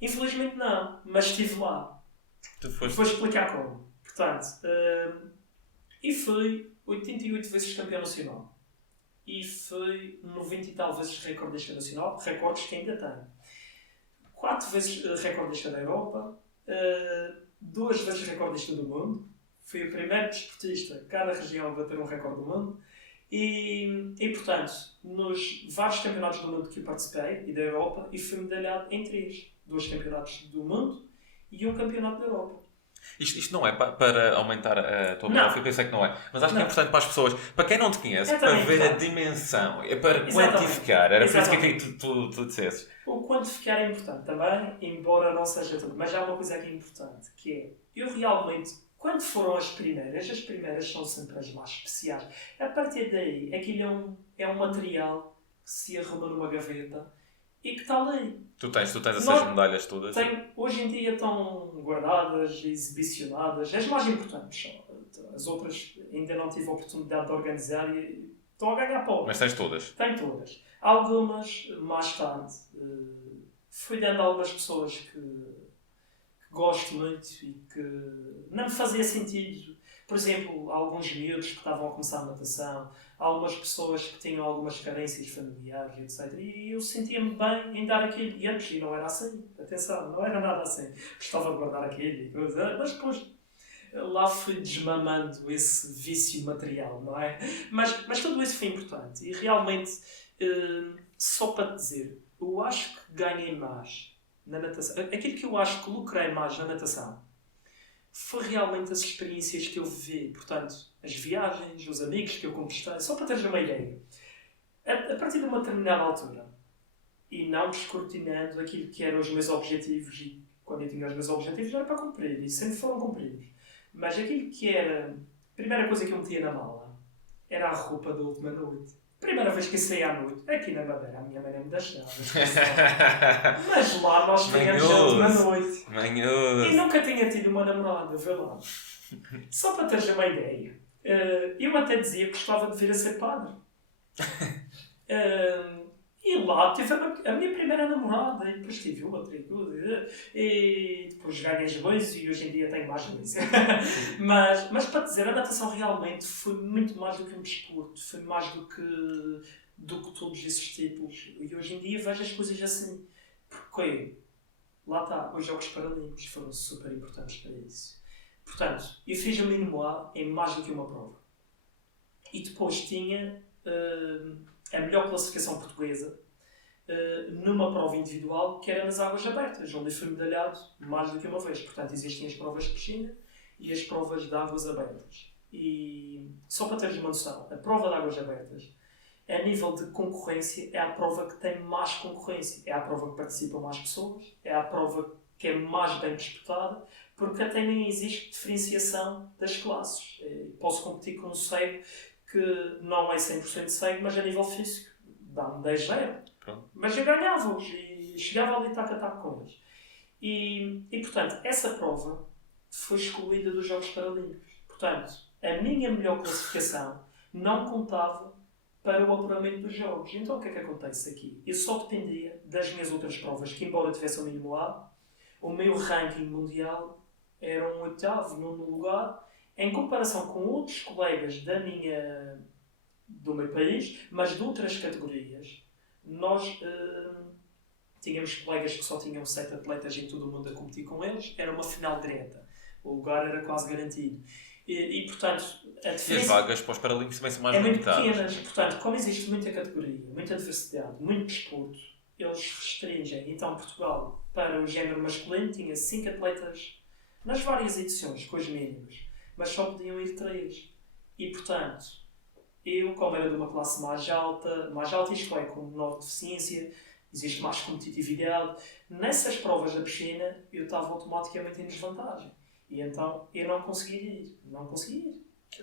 Infelizmente não, mas estive lá. Tu foste. Vou explicar como. Portanto, e fui 88 vezes campeão nacional. E fui 90 e tal vezes recordista nacional, recordes que ainda tenho. 4 vezes recordista da Europa, 2 vezes recordista do mundo. Fui o primeiro desportista cá na região a bater um recorde do mundo. E portanto, nos vários campeonatos do mundo que eu participei e da Europa, e fui medalhado em 3. 2 campeonatos do mundo e um campeonato da Europa. Isto não é para aumentar a tua moral, eu pensei que não é. Mas acho que é importante para as pessoas, para quem não te conhece, para ver a dimensão, é para quantificar. Era por isso que tu dissesses. O quantificar é importante também, embora não seja tudo. Mas há uma coisa aqui importante, que é, eu realmente, quando foram as primeiras são sempre as mais especiais. A partir daí, aquilo é um material que se arruma numa gaveta e que está ali. Tu tens essas medalhas todas? Hoje em dia estão guardadas, exibicionadas, as mais importantes. As outras ainda não tive a oportunidade de organizar e estão a ganhar pau. Mas tens todas? Tenho todas. Algumas, mais tarde, fui dando a algumas pessoas que gosto muito e que não me fazia sentido. Por exemplo, alguns miúdos que estavam a começar a natação, algumas pessoas que tinham algumas carências familiares, etc. E eu sentia-me bem em dar aquilo. E antes não era assim. Atenção, não era nada assim. Gostava de guardar aquilo e coisa. Mas depois lá fui desmamando esse vício material, não é? Mas tudo isso foi importante. E realmente, só para te dizer, eu acho que ganhei mais na natação, aquilo que eu acho que lucrei mais na natação foi realmente as experiências que eu vivi. Portanto, as viagens, os amigos que eu conquistei. Só para teres uma ideia. A partir de uma determinada altura, e não descortinando aquilo que eram os meus objetivos, e quando eu tinha os meus objetivos era para cumprir, e sempre foram cumpridos. Mas aquilo que era... A primeira coisa que eu metia na mala era a roupa da última noite. Primeira vez que eu saí à noite, aqui na Madeira, a minha mãe me deixava. Mas lá nós pegamos a última noite. E nunca tinha tido uma namorada, vê lá. Só para teres uma ideia. Eu até dizia que gostava de vir a ser padre. E lá tive a minha primeira namorada, e depois tive outra e tudo. E depois ganhei as dois e hoje em dia tenho mais dois. mas para dizer, a natação realmente foi muito mais do que um desporto, foi mais do que todos esses títulos. E hoje em dia vejo as coisas assim. Porque lá está, os Jogos Paralímpicos foram super importantes para isso. Portanto, eu fiz o mínimo A em mais do que uma prova. E depois tinha a melhor classificação portuguesa numa prova individual que era nas águas abertas, onde eu fui medalhado mais do que uma vez. Portanto, existem as provas de piscina e as provas de águas abertas. E só para teres uma noção, a prova de águas abertas, a nível de concorrência, é a prova que tem mais concorrência. É a prova que participam mais pessoas, é a prova que é mais bem disputada, porque até nem existe diferenciação das classes. Posso competir com um cego que não é 100% cego, mas a nível físico dá-me 10-0. Mas eu ganhava-os e chegava ali tac a tac com eles. E portanto, essa prova foi excluída dos Jogos Paralímpicos. Portanto, a minha melhor classificação não contava para o apuramento dos Jogos. Então o que é que acontece aqui? Eu só dependia das minhas outras provas, que embora tivesse o mínimo A, o meu ranking mundial era um 8º, 9º lugar, em comparação com outros colegas do meu país, mas de outras categorias. Nós tínhamos colegas que só tinham 7 atletas em todo o mundo a competir com eles. Era uma final direta. O lugar era quase garantido. E portanto, a diferença... E as vagas para os Paralímpicos também são mais limitadas. Muito pequenas. Portanto, como existe muita categoria, muita diversidade, muito desporto, eles restringem. Então, Portugal, para o género masculino, tinha 5 atletas nas várias edições, com as mínimas. Mas só podiam ir 3. E, portanto, eu, como era de uma classe mais alta, isto é, com menor deficiência, existe mais competitividade, nessas provas da piscina eu estava automaticamente em desvantagem. E então eu não conseguia ir.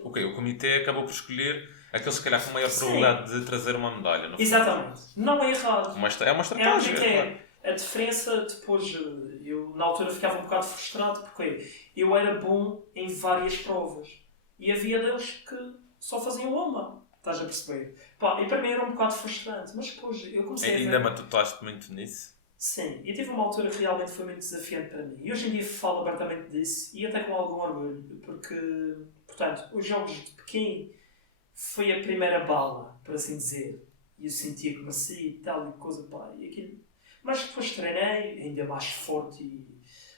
Ok, o comitê acabou por escolher aqueles, se calhar, com maior probabilidade de trazer uma medalha. Não Exatamente. Não é errado. É uma estratégia. A diferença, depois, eu na altura ficava um bocado frustrado, porque eu era bom em várias provas. E havia deles que só faziam uma. Estás a perceber? E para mim era um bocado frustrante. Mas depois eu comecei a ver... Ainda matutaste muito nisso? Sim. E tive uma altura que realmente foi muito desafiante para mim. E hoje em dia falo abertamente disso. E até com algum orgulho. Porque, portanto, os Jogos de Pequim foi a primeira bala, por assim dizer. E eu sentia que nasci e tal, e coisa, e aquilo. Mas depois treinei, ainda mais forte, e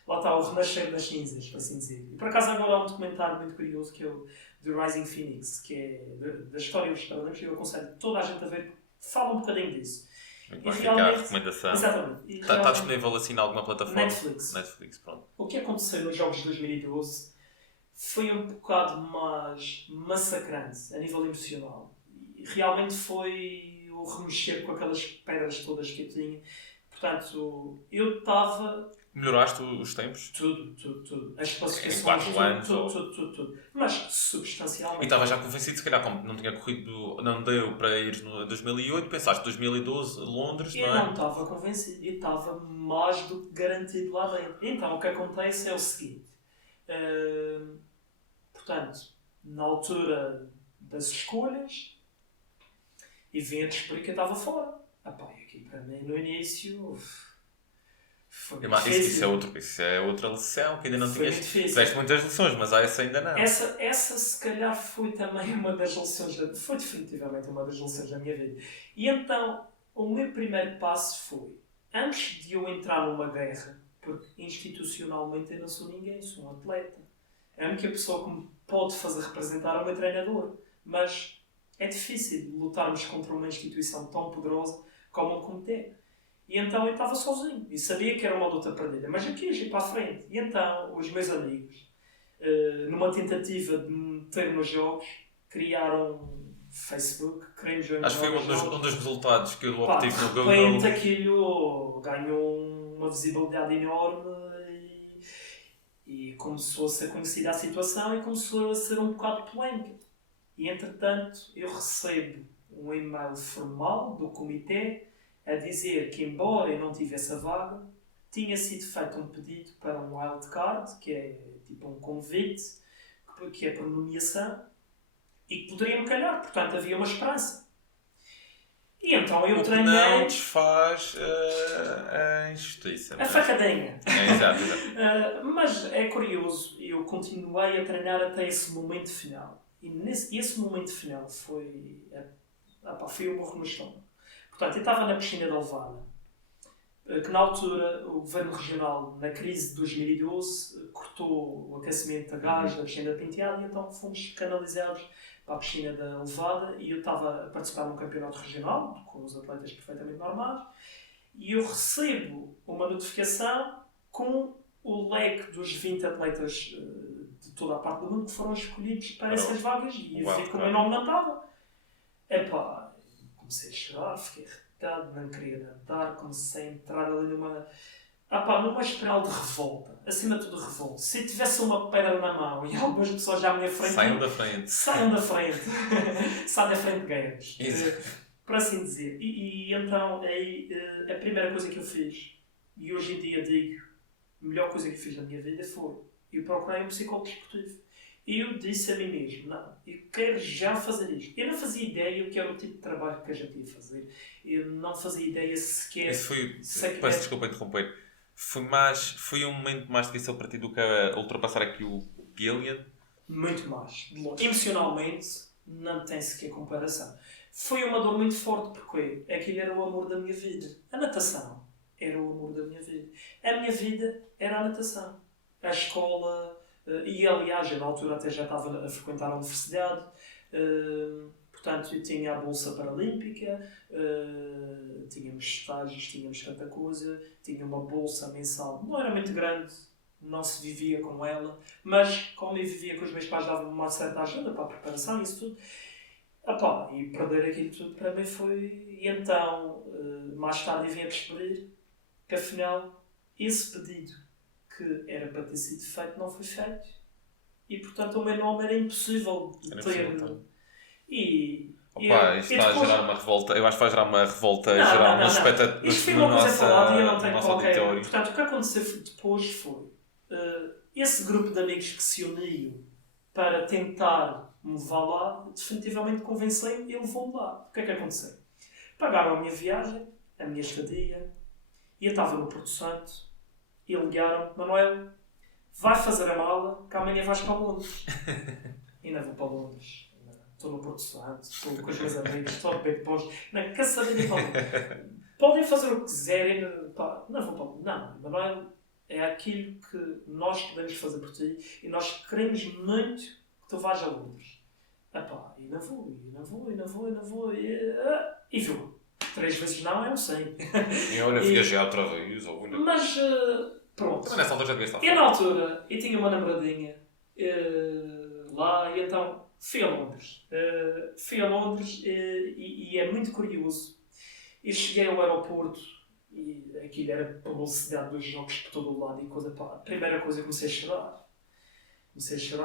lá está o renascer das cinzas, por assim dizer. E por acaso agora há um documentário muito curioso que é o The Rising Phoenix, que é da história dos Paralímpicos, e eu aconselho toda a gente a ver, fala um bocadinho disso. Muito bem, fica a recomendação. Exatamente. Está disponível assim em alguma plataforma? Netflix, pronto. O que aconteceu nos Jogos de 2012 foi um bocado mais massacrante a nível emocional. E realmente foi o remexer com aquelas pedras todas que eu tinha. Portanto, eu estava... Melhoraste os tempos? Tudo. As classificações... Em 4 anos? Tudo. Mas substancialmente. E estava já convencido, se calhar, como não tinha corrido, não deu para ir no 2008, pensaste 2012, Londres, não é? Eu não estava convencido. Eu estava mais do que garantido lá dentro. Então, o que acontece é o seguinte. Portanto, na altura das escolhas, e vim a descobrir que eu estava fora. Aqui para mim, no início... Foi muito difícil. Isso é outra lição que ainda não tinhas. Tiveste muitas lições, mas essa ainda não. Essa se calhar foi também uma das lições, foi definitivamente uma das lições da minha vida. E então, o meu primeiro passo foi, antes de eu entrar numa guerra, porque institucionalmente eu não sou ninguém, sou um atleta. A única pessoa que me pode fazer representar é o meu treinador. Mas é difícil lutarmos contra uma instituição tão poderosa como o comitê. E então eu estava sozinho. E sabia que era uma luta perdida. Mas eu quis ir para a frente. E então os meus amigos, numa tentativa de me meter nos jogos, criaram Facebook, queriam Acho que foi jogar um jogos. dos resultados que eu Pá, de obtive no repente Google. aquilo ganhou uma visibilidade enorme e começou a ser conhecida a situação e começou a ser um bocado polémica. E entretanto eu recebo um e-mail formal do comitê a dizer que, embora eu não tivesse a vaga, tinha sido feito um pedido para um wildcard, que é tipo um convite, que é por nomeação, e que poderia-me calhar. Portanto, havia uma esperança. E então eu O que não treinei desfaz a injustiça. a Mas... facadinha. Exato. Mas é curioso, eu continuei a treinar até esse momento final. E esse momento final foi um morro no estômago. Portanto, eu estava na piscina da Levada, que na altura o Governo Regional, na crise de 2012, cortou o aquecimento a gás da piscina da Penteado e então fomos canalizados para a piscina da Levada e eu estava a participar num campeonato regional, com os atletas perfeitamente normais, e eu recebo uma notificação com o leque dos 20 atletas de toda a parte do mundo que foram escolhidos para essas vagas e eu vi que o meu nome não estava. Epá, comecei a chorar, fiquei irritado, não queria nadar, comecei a entrar ali numa espiral de revolta, acima de tudo revolta. Se eu tivesse uma pedra na mão e algumas pessoas já à minha frente... Saiam da frente. Saiam da frente. Sai da frente, ganhamos. Para assim dizer. E então, aí, a primeira coisa que eu fiz, e hoje em dia digo, a melhor coisa que eu fiz na minha vida foi, eu procurei um psicólogo desportivo. E eu disse a mim mesmo, não, eu quero já fazer isto. Eu não fazia ideia o que era o tipo de trabalho que a gente ia fazer. Eu não fazia ideia sequer... Isso foi... Peço desculpa interromper. Foi um momento mais difícil para ti do que ultrapassar aqui o Gillian? Muito mais. Emocionalmente, não tem sequer comparação. Foi uma dor muito forte, porque aquilo era o amor da minha vida. A natação era o amor da minha vida. A minha vida era a natação. A escola... E, aliás, eu na altura até já estava a frequentar a universidade. Portanto, eu tinha a Bolsa Paralímpica, tínhamos estágios, tínhamos tanta coisa, tinha uma bolsa mensal, não era muito grande, não se vivia com ela, mas como eu vivia com os meus pais, dava-me uma certa ajuda para a preparação e isso tudo. E perder aquilo tudo para mim foi... E então, mais tarde eu vim a perceber que afinal, esse pedido que era para ter sido feito não foi feito. E portanto o meu nome era impossível de ter. Isto está a gerar uma revolta. Eu acho que vai gerar uma revolta, não. uma expectativa isto foi uma coisa falada e eu não tenho nosso qualquer... auditório. Portanto, o que aconteceu depois foi esse grupo de amigos que se uniu para tentar me levar lá, definitivamente convenceu-me e levou-me lá. O que é que aconteceu? Pagaram a minha viagem, a minha estadia, e eu estava no Porto Santo e ligaram-me, Manuel, vai fazer a mala que amanhã vais para Londres. E não vou para Londres. Estou no Porto Santo, estou com os meus amigos, estou a beber depois. Não, caçadinha para Londres. Podem fazer o que quiserem. Não vou para Londres. Não, Manuel, é aquilo que nós podemos fazer por ti e nós queremos muito que tu vás a Londres. E não vou. E vou. 3 vezes não, é um 100. E olha, viajei outra vez. Mas, pronto. Também nessa altura já devia estar. E na altura, eu tinha uma namoradinha lá e então fui a Londres. E é muito curioso. Eu cheguei ao aeroporto e aquilo era publicidade dos jogos por todo o lado e coisa. A primeira coisa, comecei a chorar.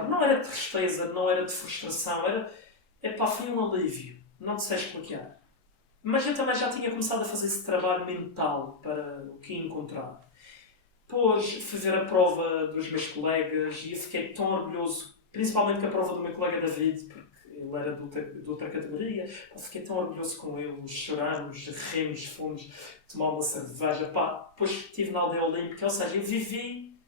Não era de tristeza, não era de frustração, foi um alívio. Não te sei explicar. Mas eu também já tinha começado a fazer esse trabalho mental para o que ia encontrar. Depois fui ver a prova dos meus colegas e eu fiquei tão orgulhoso, principalmente com a prova do meu colega David, porque ele era de outra categoria. Fiquei tão orgulhoso com ele, choramos, rimos, fomos tomar uma cerveja. Depois estive na aldeia olímpica, ou seja, eu vivi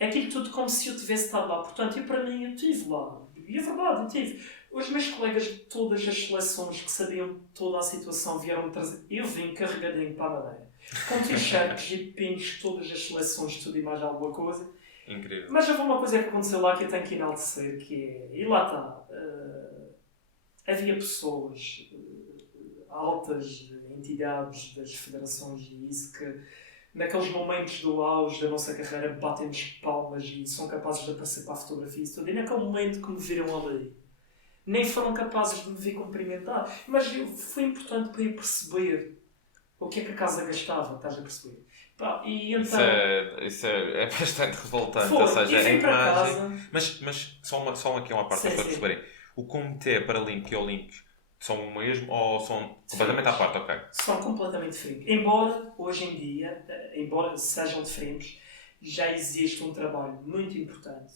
aquilo tudo como se eu tivesse estado lá. Portanto, para mim, eu estive lá. E é verdade, eu tive. Os meus colegas de todas as seleções que sabiam toda a situação vieram-me trazer. Eu vim carregadinho para a Madeira. Com t-shirts e pins de todas as seleções, tudo e mais alguma coisa. Incrível. Mas houve uma coisa que aconteceu lá que eu tenho que enaltecer, que é... E lá está. Havia pessoas altas entidades das federações e isso que naqueles momentos do auge da nossa carreira batem-nos palmas e são capazes de aparecer para a fotografia e tudo. E naquele momento que me viram ali, nem foram capazes de me vir cumprimentar. Mas foi importante para eu perceber o que é que a casa gastava, estás a perceber? Pá, e então... Isso é bastante revoltante. Foi, Ou seja, e vim a para imagem. casa... Mas só aqui uma parte Sim, para sim. perceberem. O Comitê Paralímpico e Olímpico são o mesmo ou são completamente à parte? Ok. São completamente diferentes. Embora, hoje em dia, embora sejam diferentes, já existe um trabalho muito importante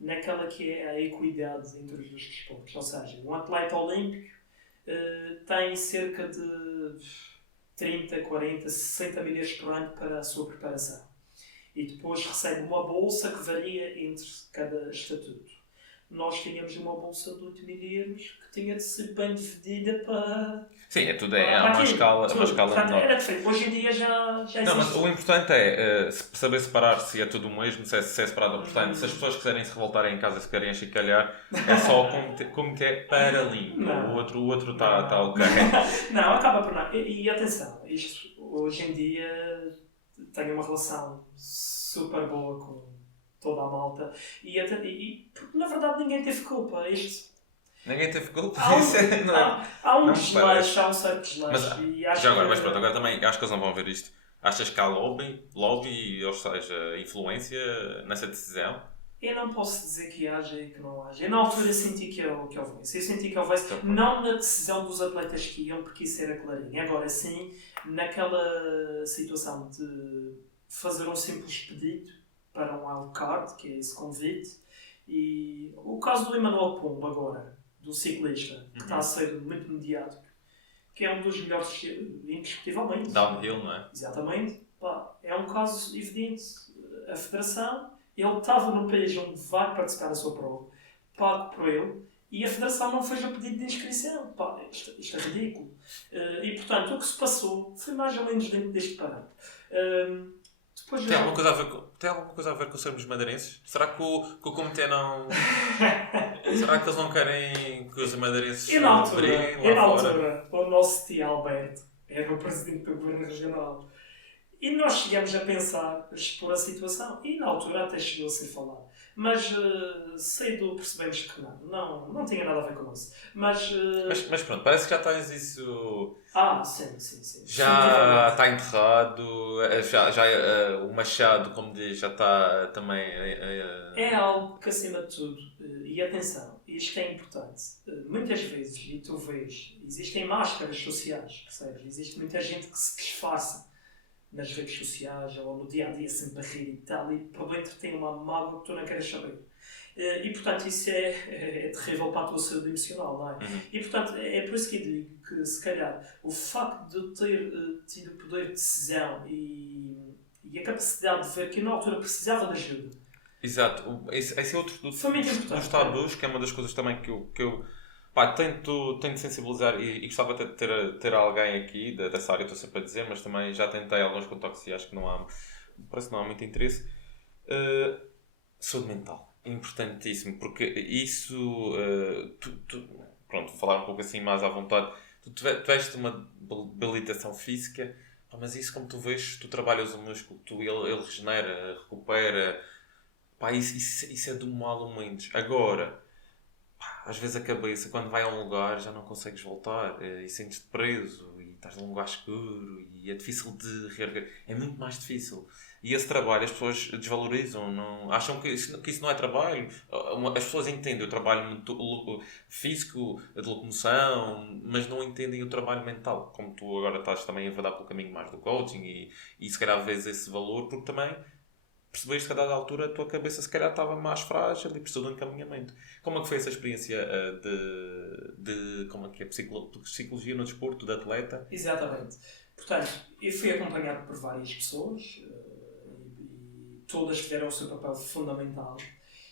naquela que é a equidade entre os dois desportos. Ou seja, um atleta olímpico tem cerca de 30, 40, 60 mil euros por ano para a sua preparação. E depois recebe uma bolsa que varia entre cada estatuto. Nós tínhamos uma bolsa de 8 mil euros que tinha de ser bem dividida para... Sim, é tudo. É uma escala Portanto, menor. era diferente. Hoje em dia já existe. Não, mas o importante é saber separar se é tudo o mesmo, se é separado. Portanto, se as pessoas quiserem se revoltarem em casa, se querem achicalhar, é só o Comitê Paralímpico. O outro está ok. Não, acaba por não. E atenção, isto hoje em dia tenho uma relação super boa com toda a malta e porque na verdade ninguém teve culpa. Isto Ninguém teve culpa. há um desleixo, há um certo desleixo. Mas, e acho já agora, que... mas pronto, agora também acho que eles não vão ver isto. Achas que há lobby, ou seja, influência nessa decisão? Eu não posso dizer que haja e que não haja. Eu na altura senti que houvesse. Eu senti que houvesse, Então, não na decisão dos atletas que iam, porque isso era clarinho. Agora sim, naquela situação de fazer um simples pedido para um wildcard, que é esse convite, e o caso do Emanuel Pombo agora, do ciclista, que está a ser muito mediático, que é um dos melhores, indiscutivelmente. Downhill, não é? Exatamente. Pá, é um caso evidente. A Federação, ele estava no país onde vai participar da sua prova, pago por ele, e a Federação não fez o pedido de inscrição. Pá, isto é ridículo. E, portanto, o que se passou foi mais ou menos dentro deste parâmetro. Tem alguma coisa a ver com sermos madeirenses? Será que o comitê não... Será que eles não querem que os madeirenses briguem lá fora? O nosso tio Alberto era o presidente do governo regional. E nós chegamos a pensar, expor a situação, e na altura até chegou a ser falado. Mas cedo percebemos que não tinha nada a ver com isso. Mas pronto, parece que já tens isso... Sim. Já está enterrado, o Machado, como diz, já está também... É algo que, acima de tudo, e atenção, isto é importante, muitas vezes, e tu vês, existem máscaras sociais, percebes? Existe muita gente que se disfarça nas redes sociais ou no dia-a-dia sempre a rir e tal, e por dentro tem uma mágoa que tu não queres saber. E portanto isso é terrível para a tua saúde emocional, não é? E portanto é por isso que eu digo que se calhar o facto de eu ter tido o poder de decisão e a capacidade de ver que eu na altura precisava de ajuda. Exato, esse é outro dos tabus, que é uma das coisas também que eu tento sensibilizar e gostava de ter alguém aqui dessa área, estou sempre a dizer, mas também já tentei alguns contactos e acho que parece que não há muito interesse. Saúde mental, importantíssimo, porque isso, pronto, vou falar um pouco assim mais à vontade, tu tiveste uma debilitação física, mas isso como tu vês, tu trabalhas o músculo, ele regenera, recupera, isso é do mal a muitos. Agora, às vezes a cabeça, quando vai a um lugar, já não consegues voltar e sentes-te preso e estás num lugar escuro e é difícil de reerguer. É muito mais difícil. E esse trabalho as pessoas desvalorizam, acham que isso não é trabalho. As pessoas entendem o trabalho físico, de locomoção, mas não entendem o trabalho mental. Como tu agora estás também a verdade pelo caminho mais do coaching e se calhar vês esse valor, porque também percebeste que a dada altura a tua cabeça se calhar estava mais frágil e precisou de um encaminhamento. Como é que foi essa experiência de como é que é, psicologia no desporto, de atleta? Exatamente. Portanto, eu fui acompanhado por várias pessoas e todas tiveram o seu papel fundamental.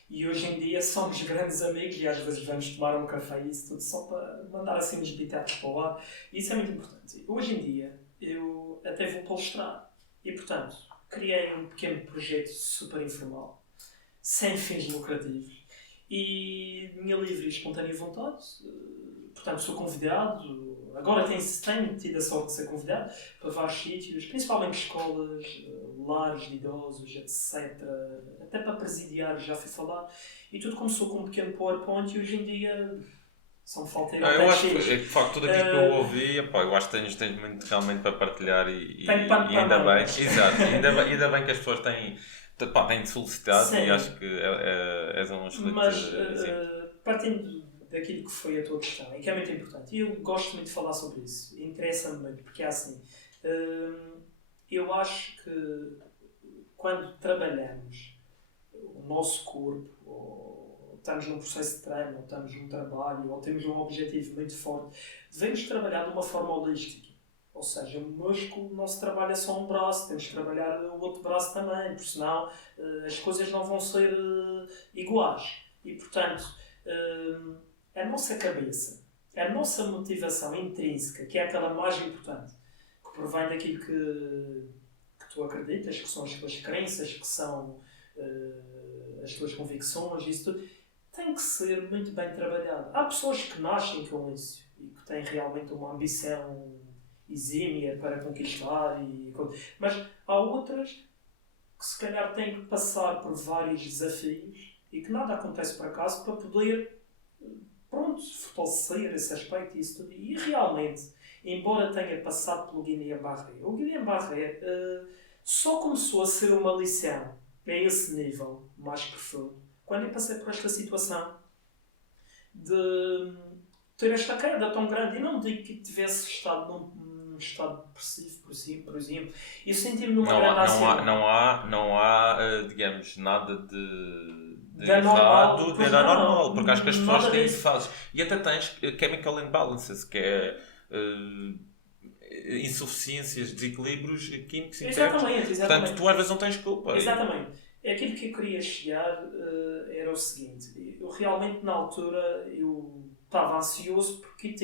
E hoje em dia somos grandes amigos e às vezes vamos tomar um café e isso tudo só para mandar assim uns bitados para o ar. E isso é muito importante. Hoje em dia eu até vou palestrar e, portanto, criei um pequeno projeto super informal, sem fins lucrativos e de minha livre e espontânea vontade. portanto, sou convidado, agora tenho tido a sorte de ser convidado para vários sítios, principalmente escolas, lares de idosos, etc. Até para presidiários já fui falar. E tudo começou com um pequeno PowerPoint e hoje em dia só me falta ir ao Eu acho que, TEDx. de facto, tudo aquilo que eu ouvi, epá, eu acho que tens muito realmente para partilhar Tenho pano e ainda para bem, mangas. exato, ainda bem que as pessoas têm de solicitado e Sim. acho que és um excelente Mas exemplo. partindo daquilo que foi a tua questão, e que é muito importante, e eu gosto muito de falar sobre isso, interessa-me muito, porque é assim, eu acho que quando trabalhamos o nosso corpo, ou estamos num processo de treino, ou estamos num trabalho, ou temos um objetivo muito forte, devemos trabalhar de uma forma holística. Ou seja, o músculo não se trabalha só um braço, temos que trabalhar o outro braço também, porque senão as coisas não vão ser iguais. E, portanto, a nossa cabeça, a nossa motivação intrínseca, que é aquela mais importante, que provém daquilo que tu acreditas, que são as tuas crenças, que são as tuas convicções, isso tudo, tem que ser muito bem trabalhado. Há pessoas que nascem com isso e que têm realmente uma ambição exímia para conquistar, mas há outras que se calhar têm que passar por vários desafios e que nada acontece por acaso para poder fortalecer esse aspecto e isso tudo. E realmente, embora tenha passado pelo Guillain-Barré, o Guillain-Barré só começou a ser uma lição a esse nível mais profundo quando eu passei por esta situação de ter esta queda tão grande. E não digo que tivesse estado num estado depressivo, por exemplo. Eu senti-me numa grande ansiedade. Não há digamos, nada de anormal, errado, de pois anormal, porque acho que as pessoas nada têm disso. fases. E até tens chemical imbalances, que é insuficiências, desequilíbrios químicos internos. Exatamente. Portanto, tu às vezes não tens culpa. Exatamente. Aquilo que eu queria chegar era o seguinte. Eu realmente, na altura, eu estava ansioso porque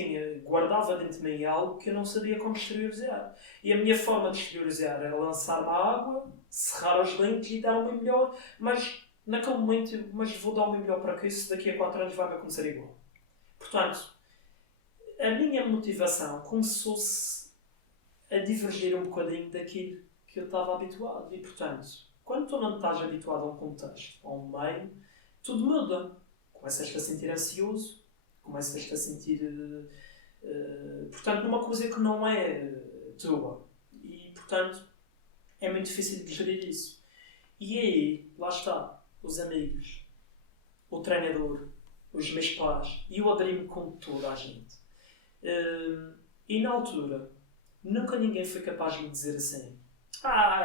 guardava dentro de mim algo que eu não sabia como exteriorizar. E a minha forma de exteriorizar era lançar-me à água, cerrar os dentes e dar o meu melhor, mas naquele momento, vou dar o meu melhor para que isso daqui a 4 anos vai-me acontecer igual. Portanto, a minha motivação começou-se a divergir um bocadinho daquilo que eu estava habituado. E, portanto, quando tu não estás habituado a um contexto, a um meio, tudo muda. Começas-te a sentir ansioso, começas-te a sentir, portanto, numa coisa que não é tua. E, portanto, é muito difícil de gerir isso. E aí, lá está, os amigos, o treinador, os meus pais, e eu abri-me com toda a gente. E na altura, nunca ninguém foi capaz de me dizer assim: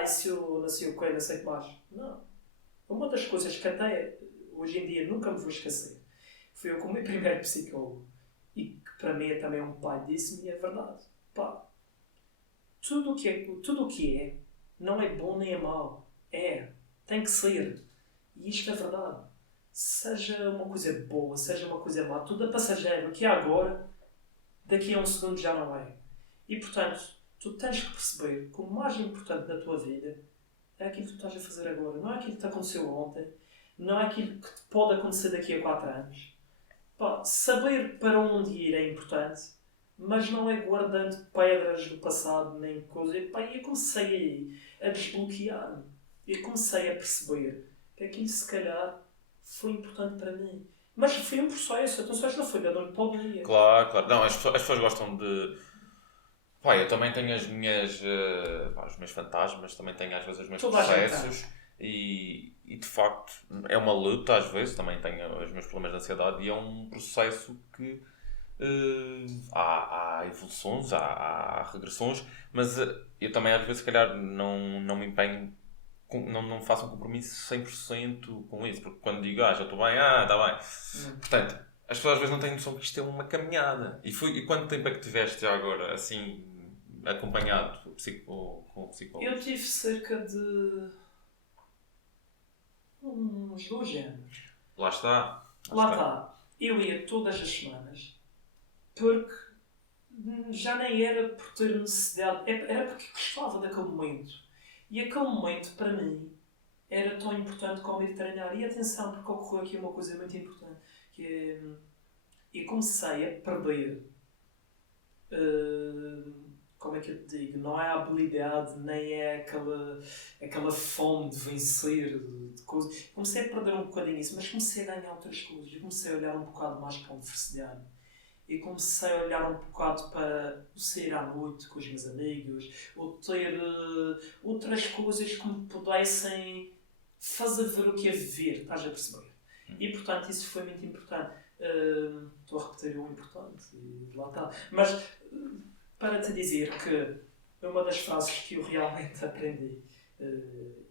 se eu nasci o quê, não sei o que mais. Não. Uma das coisas que até hoje em dia nunca me vou esquecer foi eu com o meu primeiro psicólogo, e que para mim é também um pai, disse-me a verdade. Pá, tudo o que é não é bom nem é mau. Tem que ser. E isto é verdade. Seja uma coisa boa, seja uma coisa má, tudo é passageiro. O que é agora, daqui a um segundo já não é. E portanto, tu tens que perceber que o mais importante na tua vida é aquilo que tu estás a fazer agora. Não é aquilo que te aconteceu ontem. Não é aquilo que te pode acontecer daqui a 4 anos. Pá, saber para onde ir é importante, mas não é guardando pedras do passado nem coisas. Pá, eu comecei a desbloquear-me. Eu comecei a perceber que aquilo se calhar foi importante para mim. Mas foi um processo. Atenção, não foi da noite para o dia. Claro. Não, as pessoas gostam de. Pá, eu também tenho as minhas. Os meus fantasmas, também tenho às vezes os meus Toda a gente processos. E de facto é uma luta às vezes, também tenho os meus problemas de ansiedade e é um processo que há evoluções, há regressões, mas eu também às vezes se calhar não me empenho, não faço um compromisso 100% com isso, porque quando digo já estou bem, está bem. Portanto, as pessoas às vezes não têm noção que isto é uma caminhada. E quanto tempo é que tiveste já agora, assim, acompanhado com o psicólogo? Eu tive cerca de uns 2 anos. Lá está. Lá está. Eu ia todas as semanas porque já nem era por ter necessidade, era porque gostava daquele momento. E aquele momento, para mim, era tão importante como ir treinar. E atenção, porque ocorreu aqui uma coisa muito importante, que é, e comecei a perder, como é que eu te digo, não é a habilidade, nem é aquela fome de vencer, de coisas. Comecei a perder um bocadinho isso, mas comecei a ganhar outras coisas. Eu comecei a olhar um bocado mais para a universidade. E comecei a olhar um bocado para o sair à noite com os meus amigos, ou ter outras coisas que me pudessem fazer ver o que é viver, estás a perceber? E portanto isso foi muito importante. Estou a repetir o importante e lá está. Mas para te dizer que uma das frases que eu realmente aprendi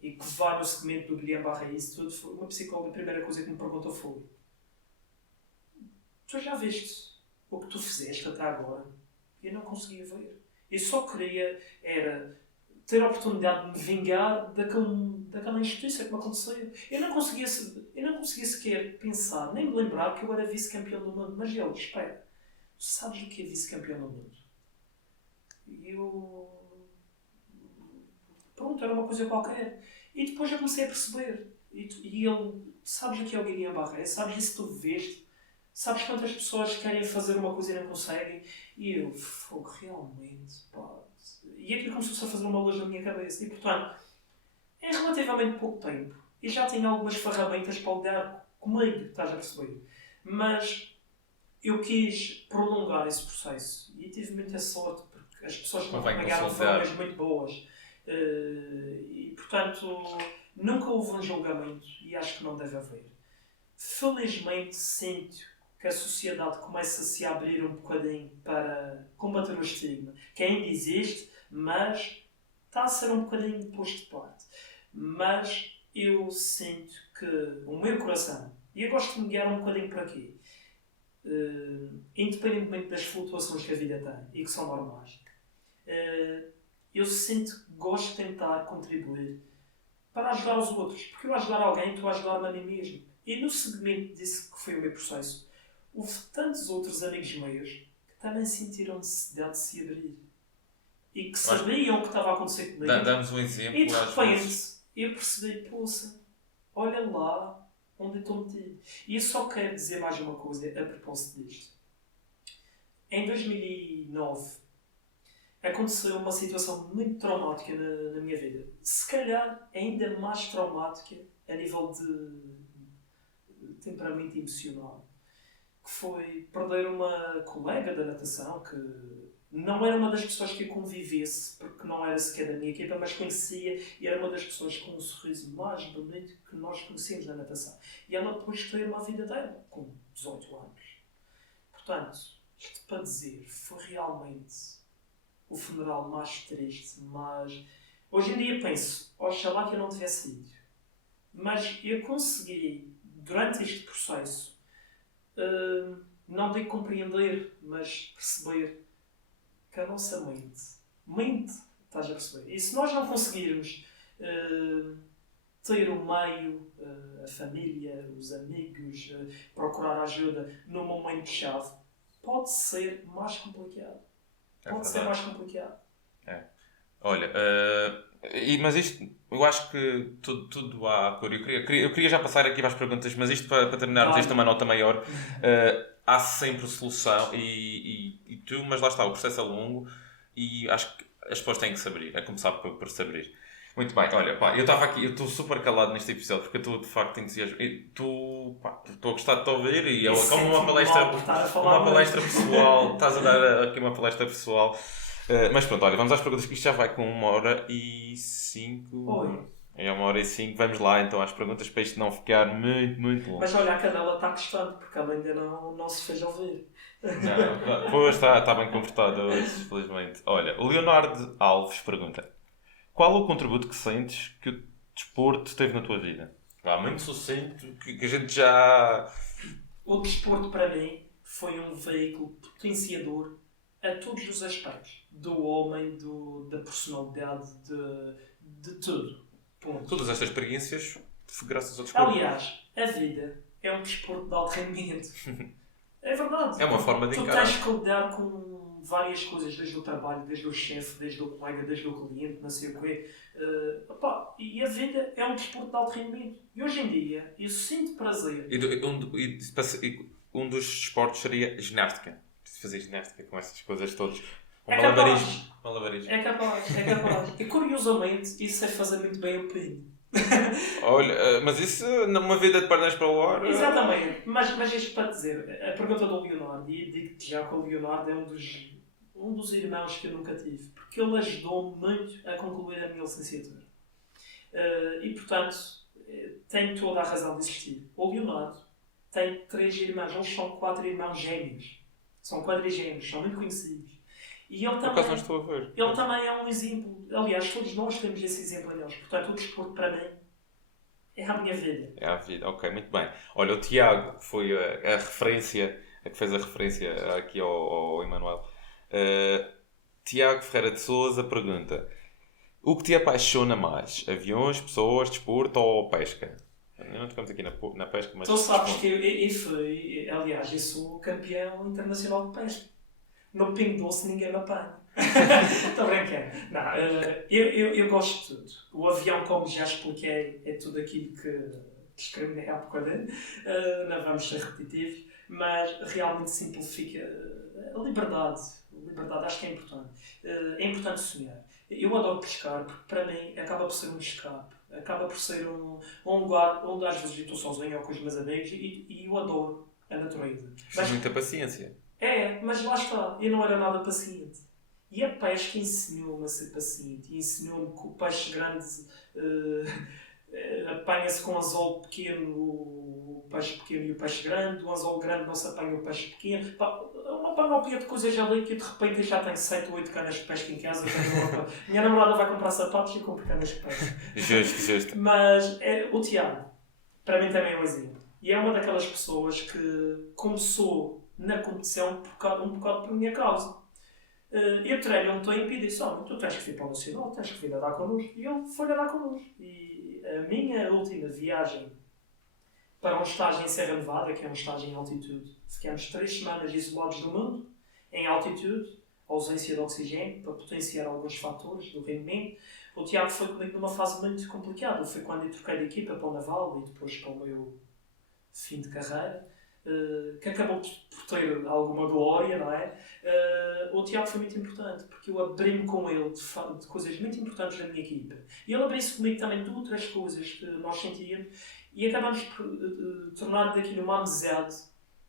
e que vai no segmento do Guilherme Barra e isso tudo, foi uma psicóloga, a primeira coisa que me perguntou foi: tu já viste o que tu fizeste até agora? Eu não conseguia ver. Eu só queria era ter a oportunidade de me vingar daquela injustiça que me aconteceu. Eu não conseguia sequer pensar, nem me lembrar que eu era vice-campeão do mundo. Mas ele, espera, tu sabes o que é vice-campeão do mundo? E eu... Pronto, era uma coisa qualquer. E depois eu comecei a perceber. E ele, sabes o que é o Guilherme Barré? Sabes isso que tu viveste? Sabes quantas pessoas querem fazer uma coisa e não conseguem? E eu, fogo, realmente, pá. E aquilo começou-se a fazer uma luz na minha cabeça. E portanto, em relativamente pouco tempo, e já tinha algumas ferramentas para lidar comigo, estás a perceber? Mas eu quis prolongar esse processo. E tive muita sorte, porque as pessoas que me acompanharam foram mesmo muito boas. E portanto, nunca houve um julgamento, e acho que não deve haver. Felizmente sinto que a sociedade começa a se abrir um bocadinho para combater o estigma, que ainda existe, mas está a ser um bocadinho posto de parte. Mas eu sinto que o meu coração, e eu gosto de me guiar um bocadinho por aqui, independentemente das flutuações que a vida tem e que são normais, eu sinto que gosto de tentar contribuir para ajudar os outros, porque eu ajudar alguém, estou a ajudar-me a mim mesmo. E no segmento disso que foi o meu processo, houve tantos outros amigos meus que também sentiram necessidade de se abrir. E que sabiam o que estava a acontecer comigo. Damos um exemplo. E de repente eu percebi, poça, olha lá onde eu estou metido. E eu só quero dizer mais uma coisa a propósito disto. Em 2009 aconteceu uma situação muito traumática na minha vida. Se calhar ainda mais traumática a nível de temperamento emocional. Que foi perder uma colega da natação que não era uma das pessoas que eu convivesse, porque não era sequer da minha equipa, mas conhecia e era uma das pessoas com um sorriso mais bonito que nós conhecemos na natação. E ela depois teve uma vida dela, com 18 anos. Portanto, isto para dizer, foi realmente o funeral mais triste, mas hoje em dia penso, oxalá que eu não tivesse ido. Mas eu consegui, durante este processo, não digo compreender, mas perceber que a nossa mente, estás a perceber? E se nós não conseguirmos ter o meio, a família, os amigos, procurar ajuda no momento-chave, pode ser mais complicado. Pode ser mais complicado. Olha, mas isto, eu acho que tudo há cor. Eu queria já passar aqui para as perguntas, mas isto para terminar, isto uma nota maior. Há sempre solução mas lá está, o processo é longo e acho que as pessoas têm que se abrir, é começar por se abrir. Muito bem, olha, pá, eu estava aqui, eu estou super calado neste episódio porque eu estou de facto entusiasmado. Estou a gostar de te ouvir e é como uma palestra pessoal, estás a dar aqui uma palestra pessoal. Mas pronto, olha, vamos às perguntas que isto já vai com 1h05. Oi. É 1h05, vamos lá então às perguntas para isto não ficar muito, muito longo. Mas olha, a cadela está gostando porque ela ainda não se fez ouvir. Não, pois está bem confortada hoje, felizmente. Olha, o Leonardo Alves pergunta: qual o contributo que sentes que o desporto teve na tua vida? Muito sucinto, que a gente já... O desporto para mim foi um veículo potenciador a todos os aspectos. Do homem, da personalidade, de tudo. Ponto. Todas estas experiências graças ao desporto. Aliás, a vida é um desporto de alto rendimento. É verdade. É uma forma de encarar. Tu tens que lidar com várias coisas, desde o trabalho, desde o chefe, desde o colega, desde o cliente, não sei o quê. E a vida é um desporto de alto rendimento. E hoje em dia, eu sinto prazer. um dos esportes seria ginástica. Preciso fazer ginástica com essas coisas todas. É capaz. Malabarismo. É capaz. E curiosamente, isso é fazer muito bem o pino. Olha, mas isso numa vida de pernas para o ar... Exatamente. Mas isto para dizer, a pergunta do Leonardo, e digo-te já que o Leonardo é um dos irmãos que eu nunca tive, porque ele ajudou-me muito a concluir a minha licenciatura. E portanto, tem toda a razão de existir. O Leonardo tem 3 irmãos, eles são 4 irmãos gêmeos. São quadrigêmeos, são muito conhecidos. E ele também, não estou a ver. Ele também é um exemplo. Aliás, todos nós temos esse exemplo em nós. Portanto, o desporto para mim é a minha vida. É a vida, ok, muito bem. Olha, o Tiago foi a referência, a que fez a referência aqui ao Emanuel. Tiago Ferreira de Sousa pergunta: o que te apaixona mais? Aviões, pessoas, desporto ou pesca? Não tocamos aqui na pesca, mas... Tu sabes que aliás, eu sou campeão internacional de pesca. No Pingo Doce ninguém me apanha. Estou brincando. Não, eu gosto de tudo. O avião, como já expliquei, é tudo aquilo que discriminei há bocadinho. Não vamos ser repetitivos, mas realmente simplifica a liberdade. A liberdade acho que é importante. É importante sonhar. Eu adoro pescar porque para mim acaba por ser um escape. Acaba por ser um lugar onde às vezes eu estou sozinho ou com os meus amigos e eu adoro a natureza. Mas muita paciência. Mas lá está, eu não era nada paciente. E a pesca ensinou-me a ser paciente. E ensinou-me que o peixe grande apanha-se com um anzol pequeno, o peixe pequeno e o peixe grande. O anzol grande não se apanha o peixe pequeno. Uma panóplia de coisas ali que eu de repente já tenho 7 ou 8 canas de pesca em casa. Minha namorada vai comprar sapatos e eu compro canas de pesca. Justo. Mas o Tiago, para mim também é um exemplo. E é uma daquelas pessoas que começou na competição um bocado por minha causa. Eu treino um tempo e disse: tu tens que vir para o Nacional, tens que vir nadar connosco. E ele foi nadar connosco. E a minha última viagem para um estágio em Serra Nevada, que é um estágio em altitude, ficamos 3 semanas isolados do mundo, em altitude, ausência de oxigênio, para potenciar alguns fatores do rendimento. O Tiago foi comigo numa fase muito complicada. Foi quando eu troquei de equipa para o Naval e depois para o meu fim de carreira. Que acabou por ter alguma glória, não é? O Tiago foi muito importante, porque eu abri-me com ele de coisas muito importantes da minha equipa. E ele abriu-se comigo também de outras coisas que nós sentíamos e acabamos por tornar daquilo uma amizade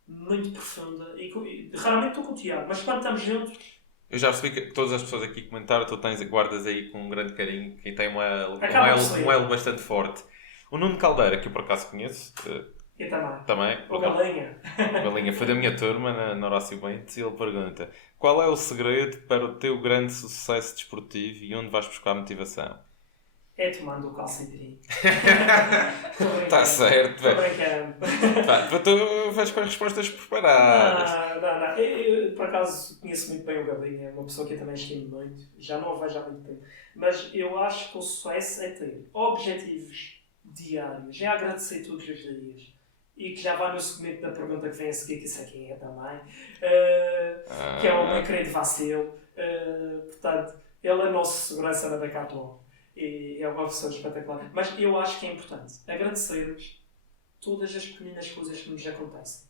muito profunda. E raramente estou com o Tiago, mas quando estamos juntos... Eu já percebi que todas as pessoas aqui comentaram, tu guardas aí com um grande carinho, quem tem um elo bastante forte. O Nuno Caldeira, que eu por acaso conheço... Eu também. Também. O Galinha. O Galinha foi da minha turma na Horácio Bentes e ele pergunta: qual é o segredo para o teu grande sucesso desportivo e onde vais buscar motivação? É tomando o calcitrim. Está certo, velho. Estou brincando. Tu vais com as respostas preparadas. Não. Eu, por acaso, conheço muito bem o Galinha. É uma pessoa que eu também estimo muito. Já não a vejo há muito tempo. Mas eu acho que o sucesso é ter objetivos diários. É agradecer todos os dias. E que já vai no segmento da pergunta que vem a seguir, que isso aqui é também, que é o meu querido Vacil. Portanto, ele é nosso segurança na Decathlon. E é uma pessoa espetacular. Mas eu acho que é importante agradecermos todas as pequenas coisas que nos acontecem.